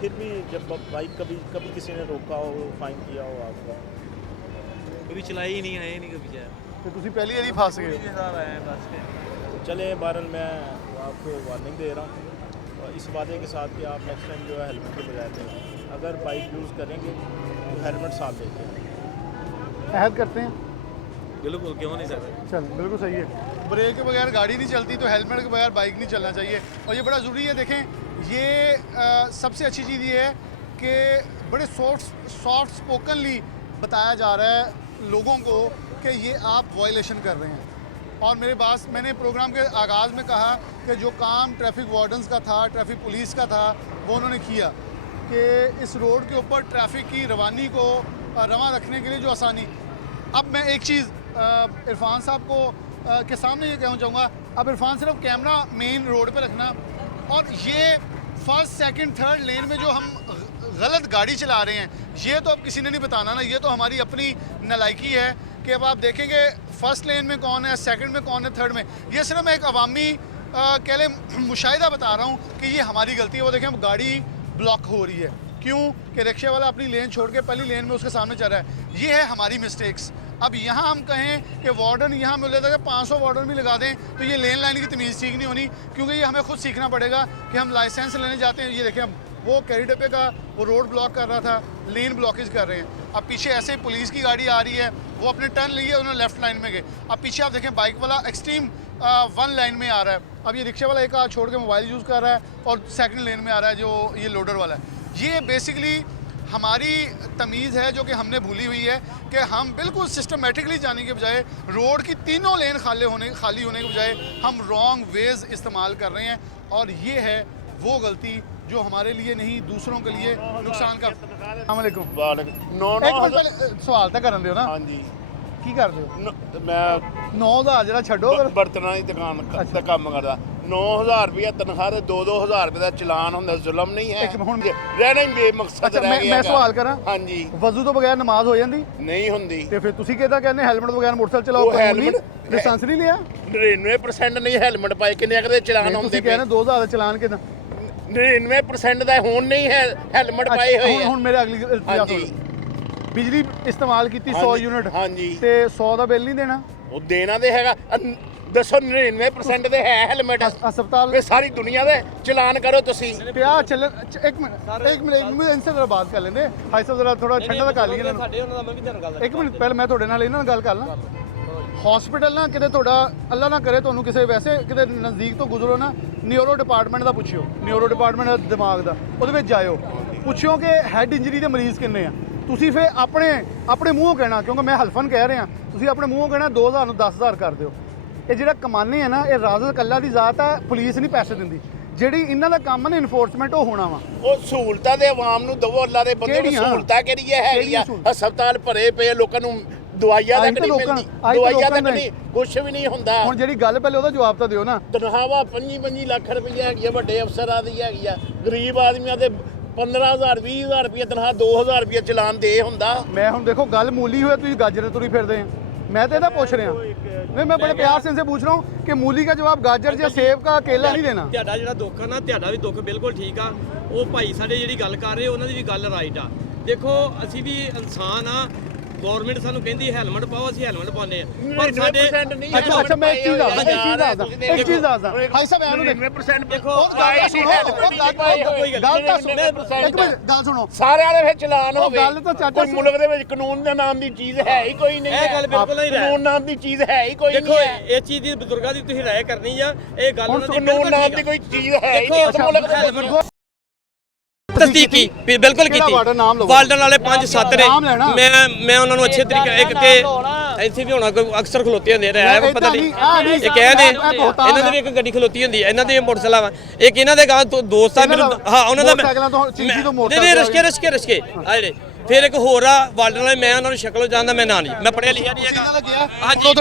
फिर भी जब बाइक कभी किसी ने रोका हो, फाइन किया हो आपका, कभी चलाई ही नहीं है नहीं कभी जाए ਤੇ ਤੁਸੀਂ ਪਹਿਲੀ ਵਾਰੀ ਫਸ ਗਏ साहब आए हैं बस के चले बहरहाल मैं आपको वार्निंग दे रहा हूँ और इस वादे के साथ कि आप नेक्स्ट टाइम जो है हेलमेट के बजाय दें। अगर बाइक यूज़ करेंगे तो हेलमेट साथ लेके आएं। अहद करते हैं। बिल्कुल क्यों नहीं सर चल बिल्कुल सही है। ब्रेक के बगैर गाड़ी नहीं चलती तो हेलमेट के बगैर बाइक नहीं चलना चाहिए और ये बड़ा ज़रूरी है। देखें ये सबसे अच्छी चीज़ ये है कि बड़े सॉफ्ट स्पोकनली बताया जा रहा है लोगों को कि ये आप वायलेशन कर रहे हैं। और मैंने प्रोग्राम के आगाज़ में कहा कि जो काम ट्रैफिक वार्डन्स का था, ट्रैफिक पुलिस का था, वो उन्होंने किया कि इस रोड के ऊपर ट्रैफिक की रवानी को रवां रखने के लिए जो आसानी। अब मैं एक चीज़ इरफान साहब को के सामने ये कहना चाहूँगा, अब इरफान सिर्फ कैमरा मेन रोड पे रखना और ये फर्स्ट सेकंड थर्ड लेन में जो हम गलत गाड़ी चला रहे हैं ये तो अब किसी ने नहीं बताना ना, ये तो हमारी अपनी नालायकी है कि अब आप देखेंगे फर्स्ट लेन में कौन है, सेकंड में कौन है, थर्ड में। ये सिर्फ मैं एक अवामी कह लें मुशाहिदा बता रहा हूँ कि ये हमारी गलती है। वो देखें अब गाड़ी ब्लॉक हो रही है, क्यों कि रिक्शे वाला अपनी लेन छोड़ के पहली लेन में उसके सामने चल रहा है। ये है हमारी मिस्टेक्स। अब यहाँ हम कहें कि वार्डन यहाँ मिल जाता है कि 500 वार्डन भी लगा दें तो ये लेन लाइन की तमीज़ सीख नहीं होनी, क्योंकि ये हमें खुद सीखना पड़ेगा कि हम लाइसेंस लेने जाते हैं। ये देखें अब वो कैरी डब्बे का वो रोड ब्लॉक कर रहा था, लेन ब्लॉकेज कर रहे हैं। अब पीछे ऐसे ही पुलिस की गाड़ी आ रही है, वो अपने टर्न लिए उन्होंने लेफ्ट लाइन में गए। अब पीछे आप देखें बाइक वाला एक्सट्रीम 1 लाइन में आ रहा है। अब ये रिक्शे वाला एक हाथ छोड़ के मोबाइल यूज़ कर रहा है और सेकंड लेन में आ रहा है जो ये लोडर वाला है। ये बेसिकली हमारी तमीज़ है जो कि हमने भूली हुई है कि हम बिल्कुल सिस्टमेटिकली जाने के बजाय रोड की तीनों लेन खाली होने के बजाय हम रॉन्ग वेज इस्तेमाल कर रहे हैं और ये है वो गलती जो हमारे लिए नहीं दूसरों के लिए नुकसान का। अस्सलामुअलैकुम। सवाल तो करन दियो ना। हाँ जी की कर रहे हो? मैं 9000 जरा छड्डो फिर। बर्तनां दी दुकान दा काम करदा। 9000 रुपया तनख्वाह ते 2-2000 रुपए दा चलान हुंदा, जुल्म नहीं है। रहना ही बेमकसद रह गया। मैं सवाल करा। हाँ जी वजू तो बगैर नमाज हो जाती नहीं हुंदी ਤੇ ਫਿਰ ਤੁਸੀਂ ਕਿਹਦਾ ਕਹਿੰਦੇ ਹੈਲਮਟ ਬਗੈਰ ਮੋਟਰਸਾਈਕਲ ਚਲਾਓ? ਲਾਇਸੈਂਸ ਨਹੀਂ ਲਿਆ? 99% ਨਹੀਂ ਹੈਲਮਟ ਪਾਏ, ਕਿੰਨੇ ਕਦੇ ਚਲਾਨ ਹੁੰਦੇ ਤੁਸੀਂ ਕਹਿੰਦੇ 2000 ਦਾ ਚਲਾਨ ਕਿਦਾਂ? 99% ਦਾ ਹੁਣ ਨਹੀਂ ਹੈ ਹੈਲਮਟ ਪਾਏ ਹੋਏ। ਹੁਣ ਮੇਰੇ ਅਗਲੀ ਇਤਲਾਹ ਸੁਣੋ। ਬਿਜਲੀ ਇਸਤੇਮਾਲ ਕੀਤੀ 100 ਯੂਨਿਟ ਹਾਂਜੀ ਤੇ 100 ਦਾ ਬਿੱਲ ਨਹੀਂ ਦੇਣਾ? ਉਹ ਦੇਣਾ ਦੇ ਹੈਗਾ। ਦੱਸੋ 99% ਦੇ ਹੈ ਹੈਲਮਟ ਹਸਪਤਾਲ ਇਹ ਸਾਰੀ ਦੁਨੀਆ ਦੇ ਚਲਾਨ ਕਰੋ ਤੁਸੀਂ। ਪਿਆ ਚੱਲ ਇੱਕ ਮਿੰਟ ਇਨਸੇ ਜਰਾ ਬਾਤ ਕਰ ਲੈਂਦੇ। ਹਾਈ ਸਾਹਿਬ ਜਰਾ ਥੋੜਾ ਠੰਡਾ ਦਾ ਕਰ ਲਈਏ ਇਹਨਾਂ ਨੂੰ। ਸਾਡੇ ਉਹਨਾਂ ਦਾ ਮੈਂ ਵੀ ਤੁਹਾਨੂੰ ਗੱਲ ਇੱਕ ਮਿੰਟ ਪਹਿਲਾਂ ਮੈਂ ਤੁਹਾਡੇ ਨਾਲ ਇਹਨਾਂ ਨਾਲ ਗੱਲ ਕਰ ਲਾਂ। ਹਸਪੀਟਲ ਨਾ ਕਿਤੇ ਤੁਹਾਡਾ ਅੱਲਾ ਨਾ ਕਰੇ ਤੁਹਾਨੂੰ ਕਿਸੇ ਵੈਸੇ ਕਿਤੇ ਨਜ਼ਦੀਕ ਤੋਂ ਗੁਜ਼ਰੋ ਨਾ, ਨਿਊਰੋ ਡਿਪਾਰਟਮੈਂਟ ਦਾ ਪੁੱਛਿਓ, ਨਿਊਰੋ ਡਿਪਾਰਟਮੈਂਟ ਦਾ ਦਿਮਾਗ ਦਾ ਉਹਦੇ ਵਿੱਚ ਜਾਇਓ, ਪੁੱਛਿਓ ਕਿ ਹੈਡ ਇੰਜਰੀ ਦੇ ਮਰੀਜ਼ ਕਿੰਨੇ ਆ। ਤੁਸੀਂ ਫਿਰ ਆਪਣੇ ਮੂੰਹੋਂ ਕਹਿਣਾ, ਕਿਉਂਕਿ ਮੈਂ ਹਲਫਨ ਕਹਿ ਰਿਹਾ, ਤੁਸੀਂ ਆਪਣੇ ਮੂੰਹੋਂ ਕਹਿਣਾ 2000 ਨੂੰ 10000 ਕਰ ਦਿਓ। ਇਹ ਜਿਹੜਾ ਕਮਾਨੇ ਆ ਨਾ ਇਹ ਰਾਜ਼ਤ ਕੱਲਾ ਦੀ ਜ਼ਾਤ ਹੈ, ਪੁਲਿਸ ਨਹੀਂ ਪੈਸੇ ਦਿੰਦੀ। ਜਿਹੜੀ ਇਹਨਾਂ ਦਾ ਕੰਮ ਨੇ ਇਨਫੋਰਸਮੈਂਟ ਉਹ ਹੋਣਾ ਵਾ। ਉਹ ਸਹੂਲਤਾਂ ਦੇ ਆਵਾਮ ਨੂੰ ਦਵੋ, ਅੱਲਾ ਦੇ ਬੰਦੇ ਨੂੰ ਸਹੂਲਤਾਂ ਕਿਹੜੀਆਂ ਹੈਗੀਆਂ? ਹਸਪਤਾਲ ਭਰੇ ਪਏ, ਲੋਕਾਂ ਨੂੰ ਦਵਾਈਆਂ ਤੱਕ ਨਹੀਂ ਮਿਲਦੀ, ਦਵਾਈਆਂ ਤੱਕ ਨਹੀਂ, ਕੁਛ ਵੀ ਨਹੀਂ ਹੁੰਦਾ। ਹੁਣ ਜਿਹੜੀ ਗੱਲ ਪਹਿਲੇ ਉਹਦਾ ਜਵਾਬ ਤਾਂ ਦਿਓ ਨਾ। ਤਨਖਾਹਾਂ 25 ਲੱਖ ਰੁਪਏ ਹੈਗੀਆਂ ਵੱਡੇ ਅਫਸਰਾਂ ਦੀ ਹੈਗੀ ਆ, ਗਰੀਬ ਆਦਮੀਆਂ ਦੇ 15000 20000 ਰੁਪਏ ਤਨਖਾਹ, 2000 ਰੁਪਏ ਚਲਾਨ ਦੇ ਹੁੰਦਾ। ਮੈਂ ਹੁਣ ਦੇਖੋ ਗੱਲ ਮੂਲੀ ਹੋਇਆ, ਤੁਸੀਂ ਗਾਜਰੇ ਤੁਰੀ ਫਿਰਦੇ ਆ। मैं तो ਇਹਦਾ ਪੁੱਛ ਰਿਹਾ नहीं, मैं बड़े प्यार से इनसे पूछ रहा हूँ कि मूली का जवाब गाजर या सेब का केला नहीं देना। ਤੁਹਾਡਾ ਜਿਹੜਾ ਦੁੱਖ ਆ ਨਾ, ਤੁਹਾਡਾ ਵੀ ਦੁੱਖ ਬਿਲਕੁਲ ਠੀਕ ਆ। ਉਹ ਭਾਈ ਸਾਡੇ ਜਿਹੜੀ ਗੱਲ ਕਰ ਰਹੇ ਉਹਨਾਂ ਦੀ ਵੀ ਗੱਲ ਰਾਈਟ ਆ। ਦੇਖੋ ਅਸੀਂ ਵੀ ਇਨਸਾਨ ਆ, ਗਵਰਨਮੈਂਟ ਸਾਨੂੰ ਕਹਿੰਦੀ ਹੈਲਮਟ ਪਾਓ, ਅਸੀਂ ਹੈਲਮਟ ਪਾਉਂਦੇ ਆ, ਪਰ ਸਾਡੇ ਅੱਛਾ ਮੈਂ ਇੱਕ ਚੀਜ਼ ਦੱਸਦਾ ਭਾਈ ਸਾਹਿਬ ਇਹਨੂੰ 99% ਦੇਖੋ ਗੱਲ ਸੁਣੋ, ਸਾਰਿਆਂ ਦੇ ਵਿੱਚ ਚਲਾਨ ਹੋਵੇ। ਗੱਲ ਤਾਂ ਚਾਚਾ ਕੋਈ ਮੁਲਕ ਦੇ ਵਿੱਚ ਕਾਨੂੰਨ ਦਾ ਨਾਮ ਦੀ ਚੀਜ਼ ਹੈ ਹੀ ਕੋਈ ਨਹੀਂ। ਇਹ ਗੱਲ ਬਿਲਕੁਲ ਨਹੀਂ ਹੈ, ਕਾਨੂੰਨ ਨਾਮ ਦੀ ਚੀਜ਼ ਹੈ ਹੀ ਕੋਈ ਨਹੀਂ। ਦੇਖੋ ਇਹ ਚੀਜ਼ ਦੀ ਬਜ਼ੁਰਗਾਂ ਦੀ ਤੁਸੀਂ ਰਾਏ ਕਰਨੀ ਆ, ਇਹ ਗੱਲ ਉਹਨਾਂ ਦੀ ਕਾਨੂੰਨ ਨਾਮ ਦੀ ਕੋਈ ਚੀਜ਼ ਹੈ ਹੀ ਨਹੀਂ ਇਸ ਮੁਲਕ ਦੇ ਵਿੱਚ। ਤਸਦੀਕ ਕੀ ਬਿਲਕੁਲ ਕੀਤੀ। ਵਾਲਡਨ ਵਾਲੇ 5-7 ਨੇ, ਮੈਂ ਉਹਨਾਂ ਨੂੰ ਅੱਛੇ ਤਰੀਕੇ ਇੱਕ ਤੇ ਇੱਥੇ ਵੀ ਹੋਣਾ ਕੋਈ ਅਕਸਰ ਖਲੋਤੇ ਹੁੰਦੇ ਰਹੇ, ਪਤਾ ਨਹੀਂ ਇਹ ਕਹਿੰਦੇ ਇਹਨਾਂ ਦੀ ਵੀ ਇੱਕ ਗੱਡੀ ਖਲੋਤੀ ਹੁੰਦੀ ਹੈ, ਇਹਨਾਂ ਦੇ ਮੋਟਰਸਾਈਕਲ ਆ, ਇੱਕ ਇਹਨਾਂ ਦੇ ਗਾਂ ਦੋਸਤ ਆ ਮੈਨੂੰ, ਹਾਂ ਉਹਨਾਂ ਦਾ ਨਹੀਂ ਰਸ਼ਕੇ ਆ ਜਿਹੜੇ। ਫਿਰ ਇੱਕ ਹੋਰ ਆ ਵਾਲਡਨ ਵਾਲੇ, ਮੈਂ ਉਹਨਾਂ ਨੂੰ ਸ਼ਕਲੋਂ ਜਾਣਦਾ, ਮੈਂ ਨਾਂ ਨਹੀਂ, ਮੈਂ ਪੜ੍ਹਿਆ ਲਿਖਿਆ ਨਹੀਂ ਹੈਗਾ। ਹਾਂਜੀ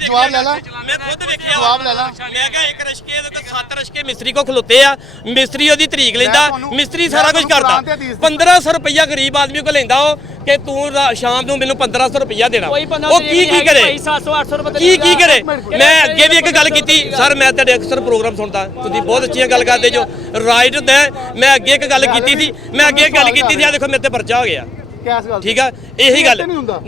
ਜਵਾਬ ਲੈ ਲਾ, ਮੈਂ ਖੁਦ ਵੇਖਿਆ, ਜਵਾਬ ਲੈ ਲਾ। ਮੈਂ ਕਿਹਾ ਇੱਕ ਰਸ਼ਕੇ ਦੇ 7 ਰਸ਼ਕੇ ਮਿਸਤਰੀ ਕੋ ਖਲੋਤੇ ਆ, ਮਿਸਤਰੀ ਉਹਦੀ ਤਰੀਕ ਲੈਂਦਾ, ਮਿਸਤਰੀ ਸਾਰਾ ਕੁਝ ਕਰਦਾ। 1500 ਰੁਪਇਆ ਗਰੀਬ ਆਦਮੀ ਕੋ ਲੈਂਦਾ ਉਹ ਕਿ ਤੂੰ ਸ਼ਾਮ ਨੂੰ ਮੈਨੂੰ 1500 ਰੁਪਇਆ ਦੇਣਾ। ਉਹ ਕੀ ਕਰੇ, 700-800 ਰੁਪਏ ਕੀ ਕਰੇ। ਮੈਂ ਅੱਗੇ ਵੀ ਇੱਕ ਗੱਲ ਕੀਤੀ ਸਰ, ਮੈਂ ਤੁਹਾਡੇ ਅਕਸਰ ਪ੍ਰੋਗਰਾਮ ਸੁਣਦਾ, ਤੁਸੀਂ ਬਹੁਤ ਅੱਛੀਆਂ ਗੱਲ ਕਰਦੇ ਜੋ ਰਾਈਟ ਹੁੰਦਾ। ਮੈਂ ਅੱਗੇ ਇੱਕ ਗੱਲ ਕੀਤੀ ਸੀ, ਆ ਦੇਖੋ ਮੇਰੇ ਤੇ ਪਰਚਾ ਹੋ ਗਿਆ। ਕਿਸ ਗੱਲ ਠੀਕ ਆ ਇਹੀ ਗੱਲ ਨਹੀਂ ਹੁੰਦਾ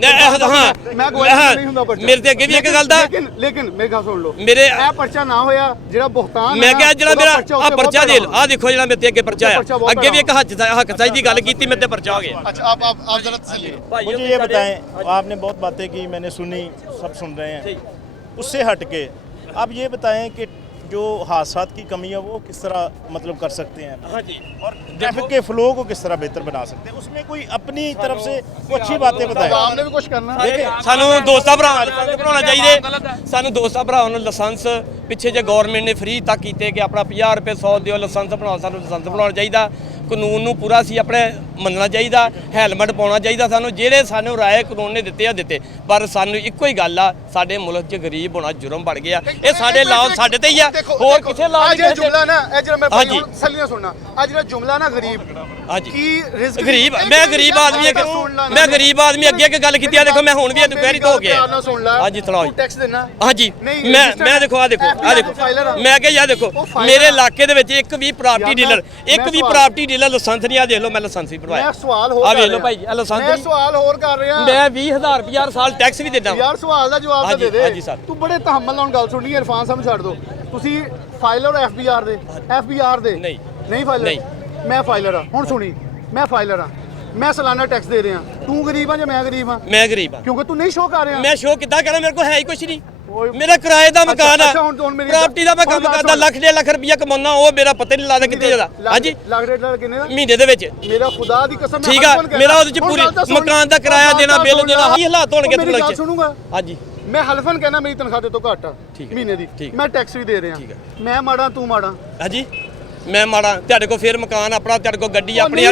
ਹਾਂ ਮੈਂ ਗਵਾਹੀ ਨਹੀਂ ਹੁੰਦਾ ਪਰਚਾ ਮੇਰੇ ਤੇ ਅੱਗੇ ਵੀ ਇੱਕ ਗੱਲ ਦਾ ਲੇਕਿਨ ਮੇਰੀ ਗੱਲ ਸੁਣ ਲਓ ਮੇਰੇ ਇਹ ਪਰਚਾ ਨਾ ਹੋਇਆ ਜਿਹੜਾ ਬਹੁਤਾਨ ਮੈਂ ਕਿਹਾ ਜਿਹੜਾ ਮੇਰਾ ਆ ਪਰਚਾ ਦੇ ਆ ਦੇਖੋ ਜਿਹੜਾ ਮੇਰੇ ਤੇ ਅੱਗੇ ਪਰਚਾ ਆ ਅੱਗੇ ਵੀ ਇੱਕ ਹੱਕ ਸਾਈ ਦੀ ਗੱਲ ਕੀਤੀ ਮੇਰੇ ਤੇ ਪਰਚਾ ਹੋ ਗਿਆ अच्छा आप जरा तसल्ली मुझे ये बताएं, आपने बहुत बातें की, मैंने सुनी, सब सुन रहे हैं, उससे हट के आप ये बताएं कि जो हादसात की कमी है वो किस तरह मतलब कर सकते हैं। हाँ जी, और ट्रैफिक के फ्लो को किस तरह बेहतर बना सकते हैं, उसमें कोई अपनी तरफ से वो अच्छी बातें बताएं। आपने भी कुछ करना ਸਾਨੂੰ ਦੋਸਤਾਂ ਭਰਾਵਾਂ ਨੂੰ ਬਣਾਉਣਾ ਚਾਹੀਦਾ ਸਾਨੂੰ ਦੋਸਤਾਂ ਭਰਾਵਾਂ ਨੂੰ ਲਾਇਸੈਂਸ ਪਿੱਛੇ ਜੇ ਗਵਰਨਮੈਂਟ ਨੇ ਫ੍ਰੀ ਤੱਕ ਕੀਤੇ ਕਿ ਆਪਣਾ 50 ਰੁਪਏ 100 ਦਿਓ ਲਾਇਸੈਂਸ ਬਣਾਓ ਸਾਨੂੰ ਲਾਇਸੈਂਸ ਬਣਾਉਣਾ ਚਾਹੀਦਾ ਕਾਨੂੰਨ ਨੂੰ ਪੂਰਾ ਸੀ ਆਪਣੇ ਮੰਨਣਾ ਚਾਹੀਦਾ ਹੈਲਮਟ ਪਾਉਣਾ ਚਾਹੀਦਾ ਸਾਨੂੰ ਜਿਹੜੇ ਸਾਨੂੰ ਰਾਏ ਕਾਨੂੰਨ ਨੇ ਦਿੱਤੇ ਆ ਦਿੱਤੇ ਪਰ ਸਾਨੂੰ ਇੱਕੋ ਹੀ ਗੱਲ ਆ ਸਾਡੇ ਮੁਲਕ 'ਚ ਗਰੀਬ ਹੋਣਾ ਜੁਰਮ ਬਣ ਗਿਆ ਇਹ ਸਾਡੇ ਲਾਅ ਸਾਡੇ ਤੇ ਹੀ ਆ ਹੋਰ ਕਿਸੇ ਲਾਅ ਜਿਹੜਾ ਜੁਮਲਾ ਨਾ ਇਹ ਜਿਹੜਾ ਮੈਂ ਹਾਂਜੀ ਸੱਲੀਆਂ ਸੁਣਨਾ ਆ ਜਿਹੜਾ ਜੁਮਲਾ ਨਾ ਗਰੀਬ ਹਾਂਜੀ ਕੀ ਰਿਜ਼ਕ ਗਰੀਬ ਮੈਂ ਗਰੀਬ ਆਦਮੀ ਮੈਂ ਗਰੀਬ ਆਦਮੀ ਅੱਗੇ ਇੱਕ ਗੱਲ ਕੀਤੀ ਆ ਦੇਖੋ ਮੈਂ ਹੁਣ ਵੀ ਦੁਪਹਿਰੀ ਤੋਂ ਹੋ ਗਿਆ ਹਾਂਜੀ ਸੁਣਾਓ ਟੈਕਸ ਦੇਣਾ ਹਾਂਜੀ ਮੈਂ ਦੇਖੋ ਆ ਦੇਖੋ ਮੈਂ ਕਿਹਾ ਯਾ ਦੇਖੋ ਮੇਰੇ ਇਲਾਕੇ ਦੇ ਵਿੱਚ ਇੱਕ ਵੀ ਪ੍ਰਾਪਰਟੀ ਡੀਲਰ ਲਾਇਸੈਂਸ ਨਹੀਂ ਆ ਦੇਖ ਲਓ ਮੈਂ ਲਾਇਸੈਂਸ ਹੀ ਬਣਵਾਇਆ ਮੈਂ ਸਵਾਲ ਹੋਰ ਆ ਵੇਖ ਲਓ ਭਾਈ ਆ ਲਾਇਸੈਂਸ ਮੈਂ ਸਵਾਲ ਹੋਰ ਕਰ ਰਿਹਾ ਮੈਂ 20000 ਰੁਪਿਆ ਸਾਲ ਟੈਕਸ ਵੀ ਦਿੰਦਾ ਯਾਰ ਸਵਾਲ ਦਾ ਜਵਾਬ ਤਾਂ ਦੇ ਦੇ ਹਾਂਜੀ ਸਰ ਤੂੰ ਬੜੇ ਤਹਮਲ ਨਾਲ ਗੱਲ ਸੁਣਨੀ ਇਰਫਾਨ ਸਾਹਿਬ ਛੱਡ ਦੋ ਤੁਸੀਂ ਫਾਈਲਰ ਐਫਬੀਆਰ ਦੇ ਨਹੀਂ ਫਾਈਲਰ ਮੈਂ ਫਾਈਲਰ ਆ ਹੁਣ ਸੁਣੀ ਮੈਂ ਫਾਈਲਰ ਆ ਮੈਂ ਸਾਲਾਨਾ ਟੈਕਸ ਦੇ ਰਿਹਾ ਤੂੰ ਗਰੀਬ ਆ ਜਾਂ ਮੈਂ ਗਰੀਬ ਆ ਕਿਉਂਕਿ ਤੂੰ ਨਹੀਂ ਸ਼ੋਅ ਕਰ ਰਿਹਾ ਮੈਂ ਸ਼ੋਅ ਕਿੱਦਾਂ ਕਰਾਂ ਮੇਰੇ ਕੋਲ ਹੈ ਹੀ ਕੁਛ ਨਹੀਂ ਮੇਰਾ ਕਿਰਾਏ ਦਾ ਮਕਾਨ ਆ ਪ੍ਰਾਪਰਟੀ ਦਾ ਮੈਂ ਕੰਮ ਕਰਦਾ ਲੱਖ 1.5 ਲੱਖ ਰੁਪਇਆ ਕਮਾਉਣਾ ਉਹ ਮੇਰਾ ਪਤਾ ਨਹੀਂ ਲੱਗਦਾ ਕਿੱਥੇ ਜਾਂਦਾ ਹਾਂਜੀ ਲੱਖ 1.5 ਲੱਖ ਕਿੰਨੇ ਦਾ ਮਹੀਨੇ ਦੇ ਵਿੱਚ ਮੇਰਾ ਖੁਦਾ ਦੀ ਕਸਮ ਠੀਕ ਆ ਮੇਰਾ ਉਹਦੇ ਚ ਪੂਰੀ ਮਕਾਨ ਦਾ ਕਿਰਾਇਆ ਦੇਣਾ ਬਿੱਲ ਦੇਣਾ ਕੀ ਹਾਲਾਤ ਹੋਣਗੇ ਮੇਰੀ ਗੱਲ ਸੁਣੂਗਾ ਹਾਂਜੀ ਮੈਂ ਹਲਫਨ ਕਹਿਣਾ ਮੇਰੀ ਤਨਖਾਹ ਤੇ ਤੋਂ ਘੱਟ ਆ ਮਹੀਨੇ ਦੀ ਮੈਂ ਟੈਕਸ ਵੀ ਦੇ ਰਿਹਾ ਮੈਂ ਮਾੜਾ ਤੂੰ ਮਾੜਾ ਹਾਂਜੀ ਮੈਂ ਮਾੜਾ ਤੁਹਾਡੇ ਕੋਲ ਫਿਰ ਮਕਾਨ ਆਪਣਾ ਤੁਹਾਡੇ ਕੋਲ ਗੱਡੀ ਆਪਣੀ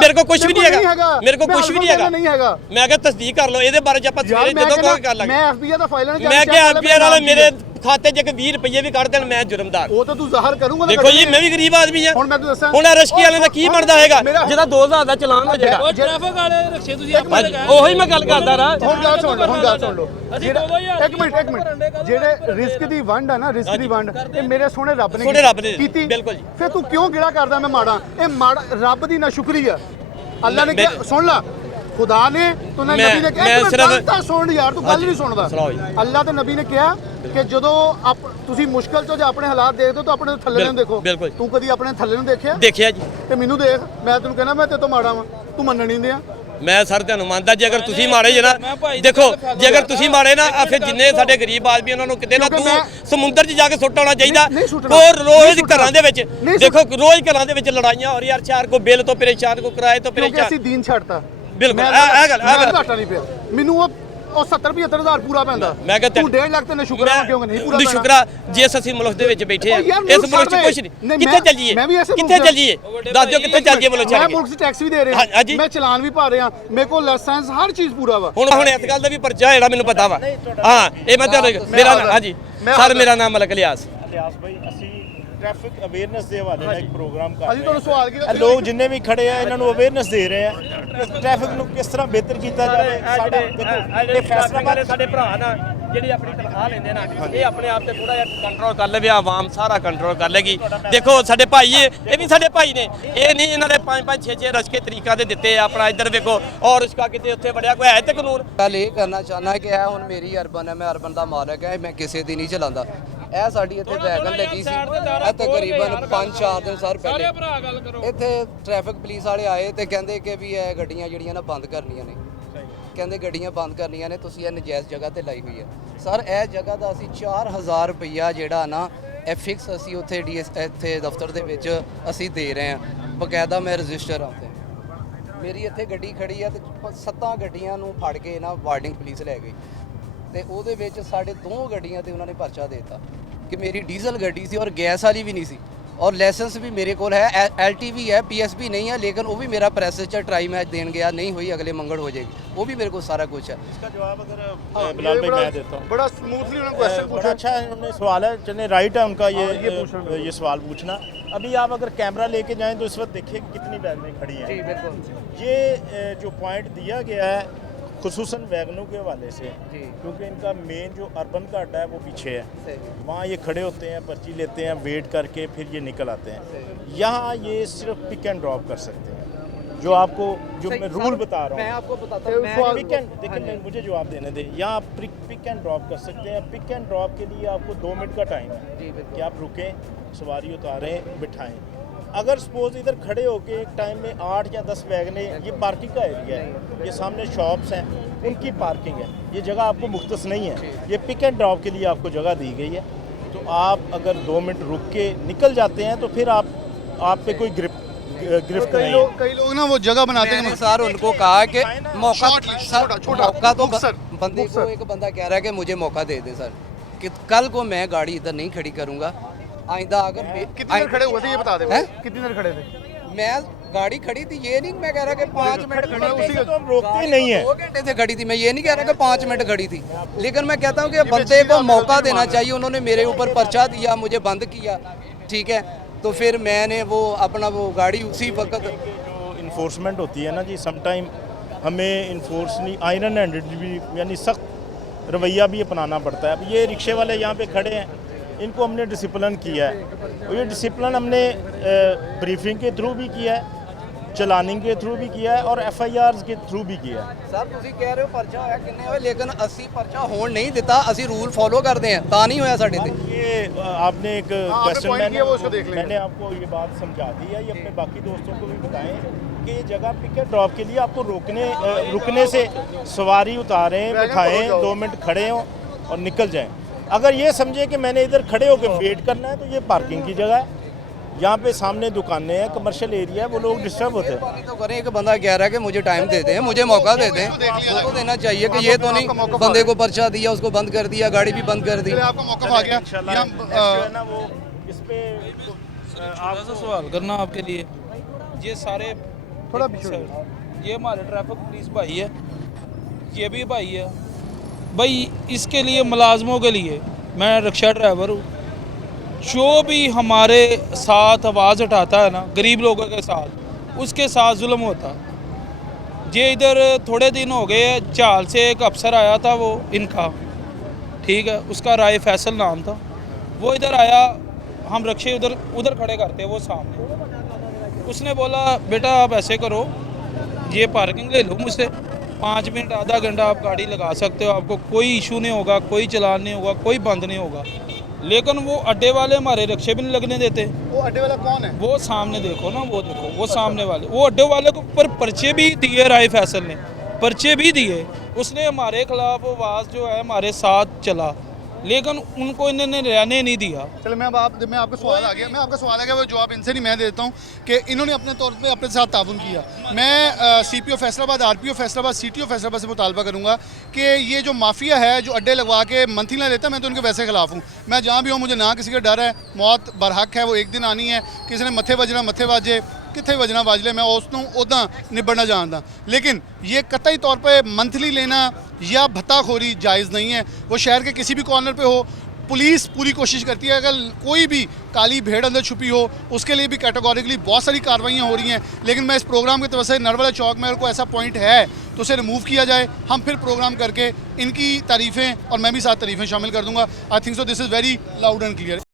ਮੇਰੇ ਕੋਲ ਕੁਝ ਵੀ ਨਹੀਂ ਹੈਗਾ ਮੇਰੇ ਕੋਲ ਕੁਝ ਵੀ ਨਹੀਂ ਹੈਗਾ ਮੈਂ ਕਿਹਾ ਤਸਦੀਕ ਕਰ ਲਓ ਇਹਦੇ ਬਾਰੇ ਚ ਆਪਾਂ ਸਵੇਰੇ ਜਦੋਂ ਕੋਈ ਕਰ ਲਾਂਗੇ ਮੈਂ ਐਫਬੀਆਰ ਦਾ ਫਾਈਲ ਮੈਂ ਕਿਹਾ ਐਫਬੀਆਰ ਵਾਲੇ ਮੇਰੇ ਖਾਤੇ 'ਚ 20 ਰੁਪਏ ਵੀ ਕੱਢ ਦੇਣ ਮੈਂ ਜੁਰਮਦਾਰ ਉਹ ਤਾਂ ਤੂੰ ਜ਼ਾਹਰ ਕਰੂੰਗਾ ਦੇਖੋ ਜੀ ਮੈਂ ਵੀ ਗਰੀਬ ਆਦਮੀ ਆ ਹੁਣ ਮੈਂ ਤੈਨੂੰ ਦੱਸਾਂ ਹੁਣ ਰਸ਼ਕੀ ਵਾਲੇ ਦਾ ਕੀ ਬਣਦਾ ਹੈਗਾ ਜਿਹਦਾ 2000 ਦਾ ਚਲਾਨ ਹੋ ਜਾਏਗਾ ਉਹ ਟ੍ਰੈਫਿਕ ਵਾਲੇ ਰਕਸ਼ੇ ਤੁਸੀਂ ਉਹੀ ਮੈਂ ਗੱਲ ਕਰਦਾ ਰਾ ਹੁਣ ਗੱਲ ਸੁਣ ਲਓ ਇੱਕ ਮਿੰਟ ਜਿਹੜੇ ਰਿਸਕ ਦੀ ਵੰਡ ਆ ਨਾ ਰਿਸਕ ਦੀ ਵੰਡ ਇਹ ਮੇਰੇ ਸੋਹਣੇ ਰੱਬ ਨੇ ਕੀਤੀ ਬਿਲਕੁਲ ਜੀ ਫਿਰ ਤੂੰ ਕਿਉਂ ਗਿਲਾ ਕਰਦਾ ਮੈਂ ਮਾੜਾ ਇਹ ਮਾੜਾ ਰੱਬ ਦੀ ਨਾ ਸ਼ੁਕਰੀ ਆ ਅੱਲਾ ਨੇ ਕਿਹਾ ਸੁਣ ਲਾ खुदा ने तो नबी ने कहा सुन यार तू गल नहीं सुनदा अल्लाह ते नबी ने कहा कि जदों तुसी मुश्किल चो जे अपने हालात देखदे हो तो अपने थल्ले नु देखो तू कदी अपने थल्ले नु देखिया जी ते मैनू देख मैं तैनू कहना मैं ते तो माड़ा वां तू मनण नहीं दिया ਮੈਂ ਸਰ ਤੁਹਾਨੂੰ ਮੰਨਦਾ ਜੇ ਅਗਰ ਤੁਸੀਂ ਮਾੜੇ ਜੇ ਨਾ ਦੇਖੋ ਜੇ ਅਗਰ ਤੁਸੀਂ ਮਾੜੇ ਨਾ ਆ ਫਿਰ ਜਿੰਨੇ ਸਾਡੇ ਗਰੀਬ ਆਦਮੀ ਉਹਨਾਂ ਨੂੰ ਕਿਤੇ ਨਾ ਤੂੰ ਸਮੁੰਦਰ 'ਚ ਜਾ ਕੇ ਸੁੱਟ ਆਉਣਾ ਚਾਹੀਦਾ ਹੋਰ ਰੋਜ਼ ਘਰਾਂ ਦੇ ਵਿੱਚ ਦੇਖੋ ਰੋਜ਼ ਘਰਾਂ ਦੇ ਵਿੱਚ ਲੜਾਈਆਂ ਹੋ ਰਹੀਆਂ ਚਾਰ ਕੋ ਬਿੱਲ ਤੋਂ ਪਰੇਸ਼ਾਨ ਕੋ ਕਿਰਾਏ ਤੋਂ ਪਰੇਸ਼ਾਨ ਕਿਉਂਕਿ ਅਸੀਂ ਦੀਨ ਛੱਡਤਾ ਬਿਲਕੁਲ ਇਹ ਗੱਲ ਘਾਟਾ ਨਹੀਂ ਪਿਆ ਮੈਨੂੰ ਉਹ 70-75,000 ਪੂਰਾ ਪੈਂਦਾ ਮੈਂ ਕਿਹਾ ਤੂੰ 1.5 ਲੱਖ ਤੇ ਨਾ ਸ਼ੁਕਰਾ ਕਿਉਂ ਨਹੀਂ ਪੂਰਾ ਸ਼ੁਕਰਾ ਜਿਸ ਅਸੀਂ ਮੁਲਕ ਦੇ ਵਿੱਚ ਬੈਠੇ ਆ ਇਸ ਮੁਲਕ 'ਚ ਕੁਝ ਨਹੀਂ ਕਿੱਥੇ ਚੱਲੀਏ ਕਿੱਥੇ ਚੱਲੀਏ ਦੱਸ ਦਿਓ ਕਿੱਥੇ ਚੱਲੀਏ ਮੁਲਕ ਮੈਂ ਮੁਲਕ 'ਚ ਟੈਕਸ ਵੀ ਦੇ ਰਿਹਾ ਮੈਂ ਚਲਾਨ ਵੀ ਭਰ ਰਿਹਾ ਮੇਰੇ ਕੋਲ ਲਾਇਸੈਂਸ ਹਰ ਚੀਜ਼ ਪੂਰਾ ਵਾ ਹੁਣ ਇਸ ਗੱਲ ਦਾ ਵੀ ਪਰਚਾ ਜਿਹੜਾ ਮੈਨੂੰ ਪਤਾ ਵਾ ਹਾਂ ਇਹ ਮੈਂ ਤੁਹਾਨੂੰ ਮੇਰਾ ਹਾਂਜੀ ਸਰ ਮੇਰਾ ਨਾਮ ਮਲਕ ਇਲਿਆਸ ਭਾਈ ਅਸੀਂ ट्रैफिक अवेयरनेस के हवाले ਨਾਲ ਇੱਕ ਪ੍ਰੋਗਰਾਮ ਕਰ ਅਸੀਂ ਤੁਹਾਨੂੰ ਸਵਾਲ ਕੀਤਾ ਲੋਕ ਜਿੰਨੇ ਵੀ ਖੜੇ ਆ ਇਹਨਾਂ ਨੂੰ ਅਵੇਅਰਨੈਸ ਦੇ ਰਹੇ ਆ ਟ੍ਰੈਫਿਕ ਨੂੰ ਕਿਸ ਤਰ੍ਹਾਂ ਬਿਹਤਰ ਕੀਤਾ ਜਾਵੇ ਸਾਡਾ ਦੇਖੋ ਇਹ ਫੈਸਲਾ ਸਾਡੇ ਭਰਾ ਨਾ ਜਿਹੜੀ ਆਪਣੀ ਤਨਖਾਹ ਲੈਂਦੇ ਨਾ ਇਹ ਆਪਣੇ ਆਪ ਤੇ ਥੋੜਾ ਜਿਹਾ ਕੰਟਰੋਲ ਕਰ ਲਵੇ ਆਵਾਮ ਸਾਰਾ ਕੰਟਰੋਲ ਕਰ ਲੇਗੀ ਦੇਖੋ ਸਾਡੇ ਭਾਈ ਇਹ ਵੀ ਸਾਡੇ ਭਾਈ ਨੇ ਇਹ ਨਹੀਂ ਇਹਨਾਂ ਦੇ 5-5 6-6 ਰਸਕੇ ਤਰੀਕਾ ਦੇ ਦਿੱਤੇ ਆਪਣਾ ਇੱਧਰ ਵੇਖੋ ਔਰ ਰਸਕਾ ਕਿਤੇ ਉੱਥੇ ਵੜਿਆ ਕੋਈ ਹੈ ਤੇ ਕਾਨੂੰਨ ਗੱਲ ਇਹ ਕਰਨਾ ਚਾਹਨਾ ਕਿ ਇਹ ਹੁਣ ਮੇਰੀ ਅਰਬਨ ਹੈ ਮੈਂ ਅਰਬਨ ਦਾ ਮਾਲਕ ਹੈ ਮੈਂ ਕਿਸੇ ਦੀ ਨਹੀਂ ਚਲਾਉਂਦਾ ਇਹ ਸਾਡੀ ਇੱਥੇ ਵੈਗਨ ਲੱਗੀ ਸੀ ਇਹ ਤਕਰੀਬਨ 5-4 ਦਿਨ ਸਰ ਪਹਿਲੇ ਇੱਥੇ ਟ੍ਰੈਫਿਕ ਪੁਲਿਸ ਵਾਲੇ ਆਏ ਤੇ ਕਹਿੰਦੇ ਕਿ ਵੀ ਇਹ ਗੱਡੀਆਂ ਜਿਹੜੀਆਂ ਨਾ ਬੰਦ ਕਰਨੀਆਂ ਨੇ ਕਹਿੰਦੇ ਗੱਡੀਆਂ ਬੰਦ ਕਰਨੀਆਂ ਨੇ ਤੁਸੀਂ ਇਹ ਨਜਾਇਜ਼ ਜਗ੍ਹਾ ਤੇ ਲਾਈ ਹੋਈ ਹੈ ਸਰ ਇਹ ਜਗ੍ਹਾ ਦਾ ਅਸੀਂ 4000 ਰੁਪਈਆ ਜਿਹੜਾ ਨਾ ਇਹ ਫਿਕਸ ਅਸੀਂ ਉੱਥੇ ਇੱਥੇ ਦਫ਼ਤਰ ਦੇ ਵਿੱਚ ਅਸੀਂ ਦੇ ਰਹੇ ਹਾਂ ਬਕਾਇਦਾ ਮੈਂ ਰਜਿਸਟਰ ਆ ਉੱਥੇ ਮੇਰੀ ਇੱਥੇ ਗੱਡੀ ਖੜੀ ਆ ਤੇ 7 ਗੱਡੀਆਂ ਨੂੰ ਫੜ ਕੇ ਨਾ ਵਾਰਡਿੰਗ ਪੁਲਿਸ ਲੈ ਗਈ ਤੇ ਉਹਦੇ ਵਿੱਚ ਸਾਡੇ 2 ਗੱਡੀਆਂ ਤੇ ਉਹਨਾਂ ਨੇ ਪਰਚਾ ਦੇ ਦਿੱਤਾ ਕਿ ਮੇਰੀ ਡੀਜ਼ਲ ਗੱਡੀ ਸੀ ਔਰ ਗੈਸ ਵਾਲੀ ਵੀ ਨਹੀਂ ਸੀ ਔਰ ਲਾਇਸੈਂਸ ਵੀ ਮੇਰੇ ਕੋਲ ਹੈ ਐਲਟੀਵੀ ਹੈ ਪੀਐਸਬੀ ਨਹੀਂ ਹੈ ਲੇਕਿਨ ਉਹ ਵੀ ਮੇਰਾ ਪ੍ਰੈਸ 'ਚ ट्राई मैच देने गया नहीं हुई अगले मंगल हो जाएगी वो भी मेरे को सारा कुछ है इसका जवाब अगर बिलाल भाई मैं देता हूँ बड़ा स्मूथली उन्होंने क्वेश्चन पूछा अच्छा उन्होंने सवाल है चलिए राइट है उनका ये सवाल पूछना अभी आप अगर कैमरा लेके जाएं तो इस वक्त देखिए कितनी वैगनें खड़ी हैं जी बिल्कुल ये जो पॉइंट दिया गया है खुसूसन वैगनों के हवाले से क्योंकि इनका मेन जो अर्बन का अड्डा है वो पीछे है वहाँ ये खड़े होते हैं पर्ची लेते हैं वेट करके फिर ये निकल आते हैं यहाँ ये सिर्फ पिक एंड ड्रॉप कर सकते हैं जो आपको जो मैं रूल बता रहा हूँ। मैं आपको बताता हूँ, पिक एंड देखिए मुझे जवाब देने दें। यहाँ आप पिक एंड ड्रॉप कर सकते हैं। पिक एंड ड्रॉप के लिए आपको 2 मिनट का टाइम है कि आप रुकें, सवारी उतारें, बिठाएं। अगर सपोज इधर खड़े होके एक टाइम में 8 या 10 वैगने, ये पार्किंग का एरिया है, ये सामने शॉप्स हैं, उनकी पार्किंग है, ये जगह आपको मुख्तस नहीं है। ये पिक एंड ड्रॉप के लिए आपको जगह दी गई है। तो आप अगर 2 मिनट रुक के निकल जाते हैं तो फिर आप पे कोई गिरफ्त नहीं है। कई लोग ना वो जगह बनाते हैं। मैंने सर उनको कहा कि मौका तो बंदे को, एक बंदा कह रहा है कि मुझे मौका दे दे सर, कि कल को मैं गाड़ी इधर नहीं खड़ी करूंगा। आइंदा अगर कितनी देर खड़े हुए थे ये बता दे, कितनी देर खड़े थे? मैं गाड़ी खड़ी थी, ये नहीं मैं कह रहा कि 5 मिनट खड़ी उसी को तो हम रोकते ही नहीं है। 2 घंटे से खड़ी थी, मैं ये नहीं कह रहा कि 5 मिनट खड़ी थी, लेकिन मैं कहता हूँ कि बंदे को मौका देना चाहिए। उन्होंने मेरे ऊपर पर्चा दिया, मुझे बंद किया, ठीक है, तो फिर मैंने वो अपना वो गाड़ी उसी वक्त जो इन्फोर्समेंट होती है ना जी, समटाइम हमें इन्फोर्स नहीं, आयरन हैंडेड भी यानी सख्त रवैया भी अपनाना पड़ता है। अब ये रिक्शे वाले यहाँ पे खड़े हैं, इनको हमने डिसिप्लिन किया है, और ये डिसिप्लिन हमने ब्रीफिंग के थ्रू भी किया है, चलानिंग के थ्रू भी किया है, और FIRs के थ्रू भी किया है। सर ਤੁਸੀਂ कह रहे हो पर्चा होया किन्ने होए, लेकिन ਅਸੀਂ पर्चा होण नहीं दिता, ਅਸੀਂ रूल फॉलो करते हैं, ता नहीं होया साडे ते। ये आपने एक क्वेश्चन मैंने आपको ये बात समझा दी है, ये अपने बाकी दोस्तों को भी बताएं कि ये जगह पिक एंड ड्रॉप के लिए आपको रुकने से सवारी उतारें, बिठाएं, 2 मिनट खड़े हों और निकल जाएं। अगर ये समझे कि मैंने इधर खड़े होकर वेट करना है तो ये पार्किंग की जगह है, यहाँ पे सामने दुकानें हैं, कमर्शियल एरिया है, वो लोग डिस्टर्ब होते हैं। तो करें, एक बंदा कह रहा है कि मुझे टाइम दे दें, मुझे मौका दे दें, वो तो देना चाहिए कि ये तो नहीं बंदे को पर्चा दिया, उसको बंद कर दिया, गाड़ी भी बंद कर दी। आपको मौका आ गया। इस पे आपसे सवाल करना आपके लिए, ये सारे थोड़ा ये हमारे ट्रैफिक पुलिस भाई है, ये भी भाई है भाई, इसके लिए मुलाजमों के लिए, मैं रिक्शा ड्राइवर हूँ, जो भी हमारे साथ आवाज़ उठाता है ना गरीब लोगों के साथ, उसके साथ जुल्म होता। ये इधर थोड़े दिन हो गए, झाल से एक अफसर आया था, वो इनका, ठीक है, उसका राय फैसल नाम था, वो इधर आया, हम रिक्शे उधर खड़े करते, वो सामने, उसने बोला बेटा आप ऐसे करो, ये पार्किंग ले लो मुझसे, 5 मिनट आधा घंटा आप गाड़ी लगा सकते हो, आपको कोई इशू नहीं होगा, कोई चलान नहीं होगा, कोई बंद नहीं होगा। लेकिन वो अड्डे वाले हमारे रिक्शे भी नहीं लगने देते। वो अड्डे वाला कौन है? वो सामने देखो ना, वो देखो, वो सामने वाले, वो अड्डे वाले को ऊपर पर्चे भी दिए, राय फैसल ने पर्चे भी दिए, उसने हमारे खिलाफ आवाज़ जो है हमारे साथ चला, लेकिन उनको इन्होंने रहने नहीं दिया। चलो मैं आपका सवाल आ गया, वो जवाब इनसे नहीं मैं देता हूँ कि इन्होंने अपने तौर पे अपने साथ ताउन किया। मैं CPO Faisalabad, RPO Faisalabad, CTO Faisalabad से मुतालबा करूँगा कि ये जो माफिया है जो अड्डे लगवा के मंथली ना लेता, मैं तो उनके वैसे खिलाफ हूँ। मैं जहाँ भी हूँ मुझे ना किसी का डर है, मौत बरहक है, वो एक दिन आनी है, किसी ने मत्थे वजना मत्थे वाजे, कितने वजना वाजले, मैं उसनों उदा निबड़ना जानता, लेकिन ये कतई तौर पे मंथली लेना या भत्ताखोरी जायज़ नहीं है। वो शहर के किसी भी कॉर्नर पे हो, पुलिस पूरी कोशिश करती है, अगर कोई भी काली भेड़ अंदर छुपी हो उसके लिए भी कैटेगोरिकली बहुत सारी कार्रवाइयाँ हो रही हैं। लेकिन मैं इस प्रोग्राम की तरफ से नरवाला चौक में अगर कोई ऐसा पॉइंट है तो उसे रिमूव किया जाए, हम फिर प्रोग्राम करके इनकी तारीफ़ें और मैं भी साथ तारीफ़ें शामिल कर दूँगा। I think so this is very loud and clear.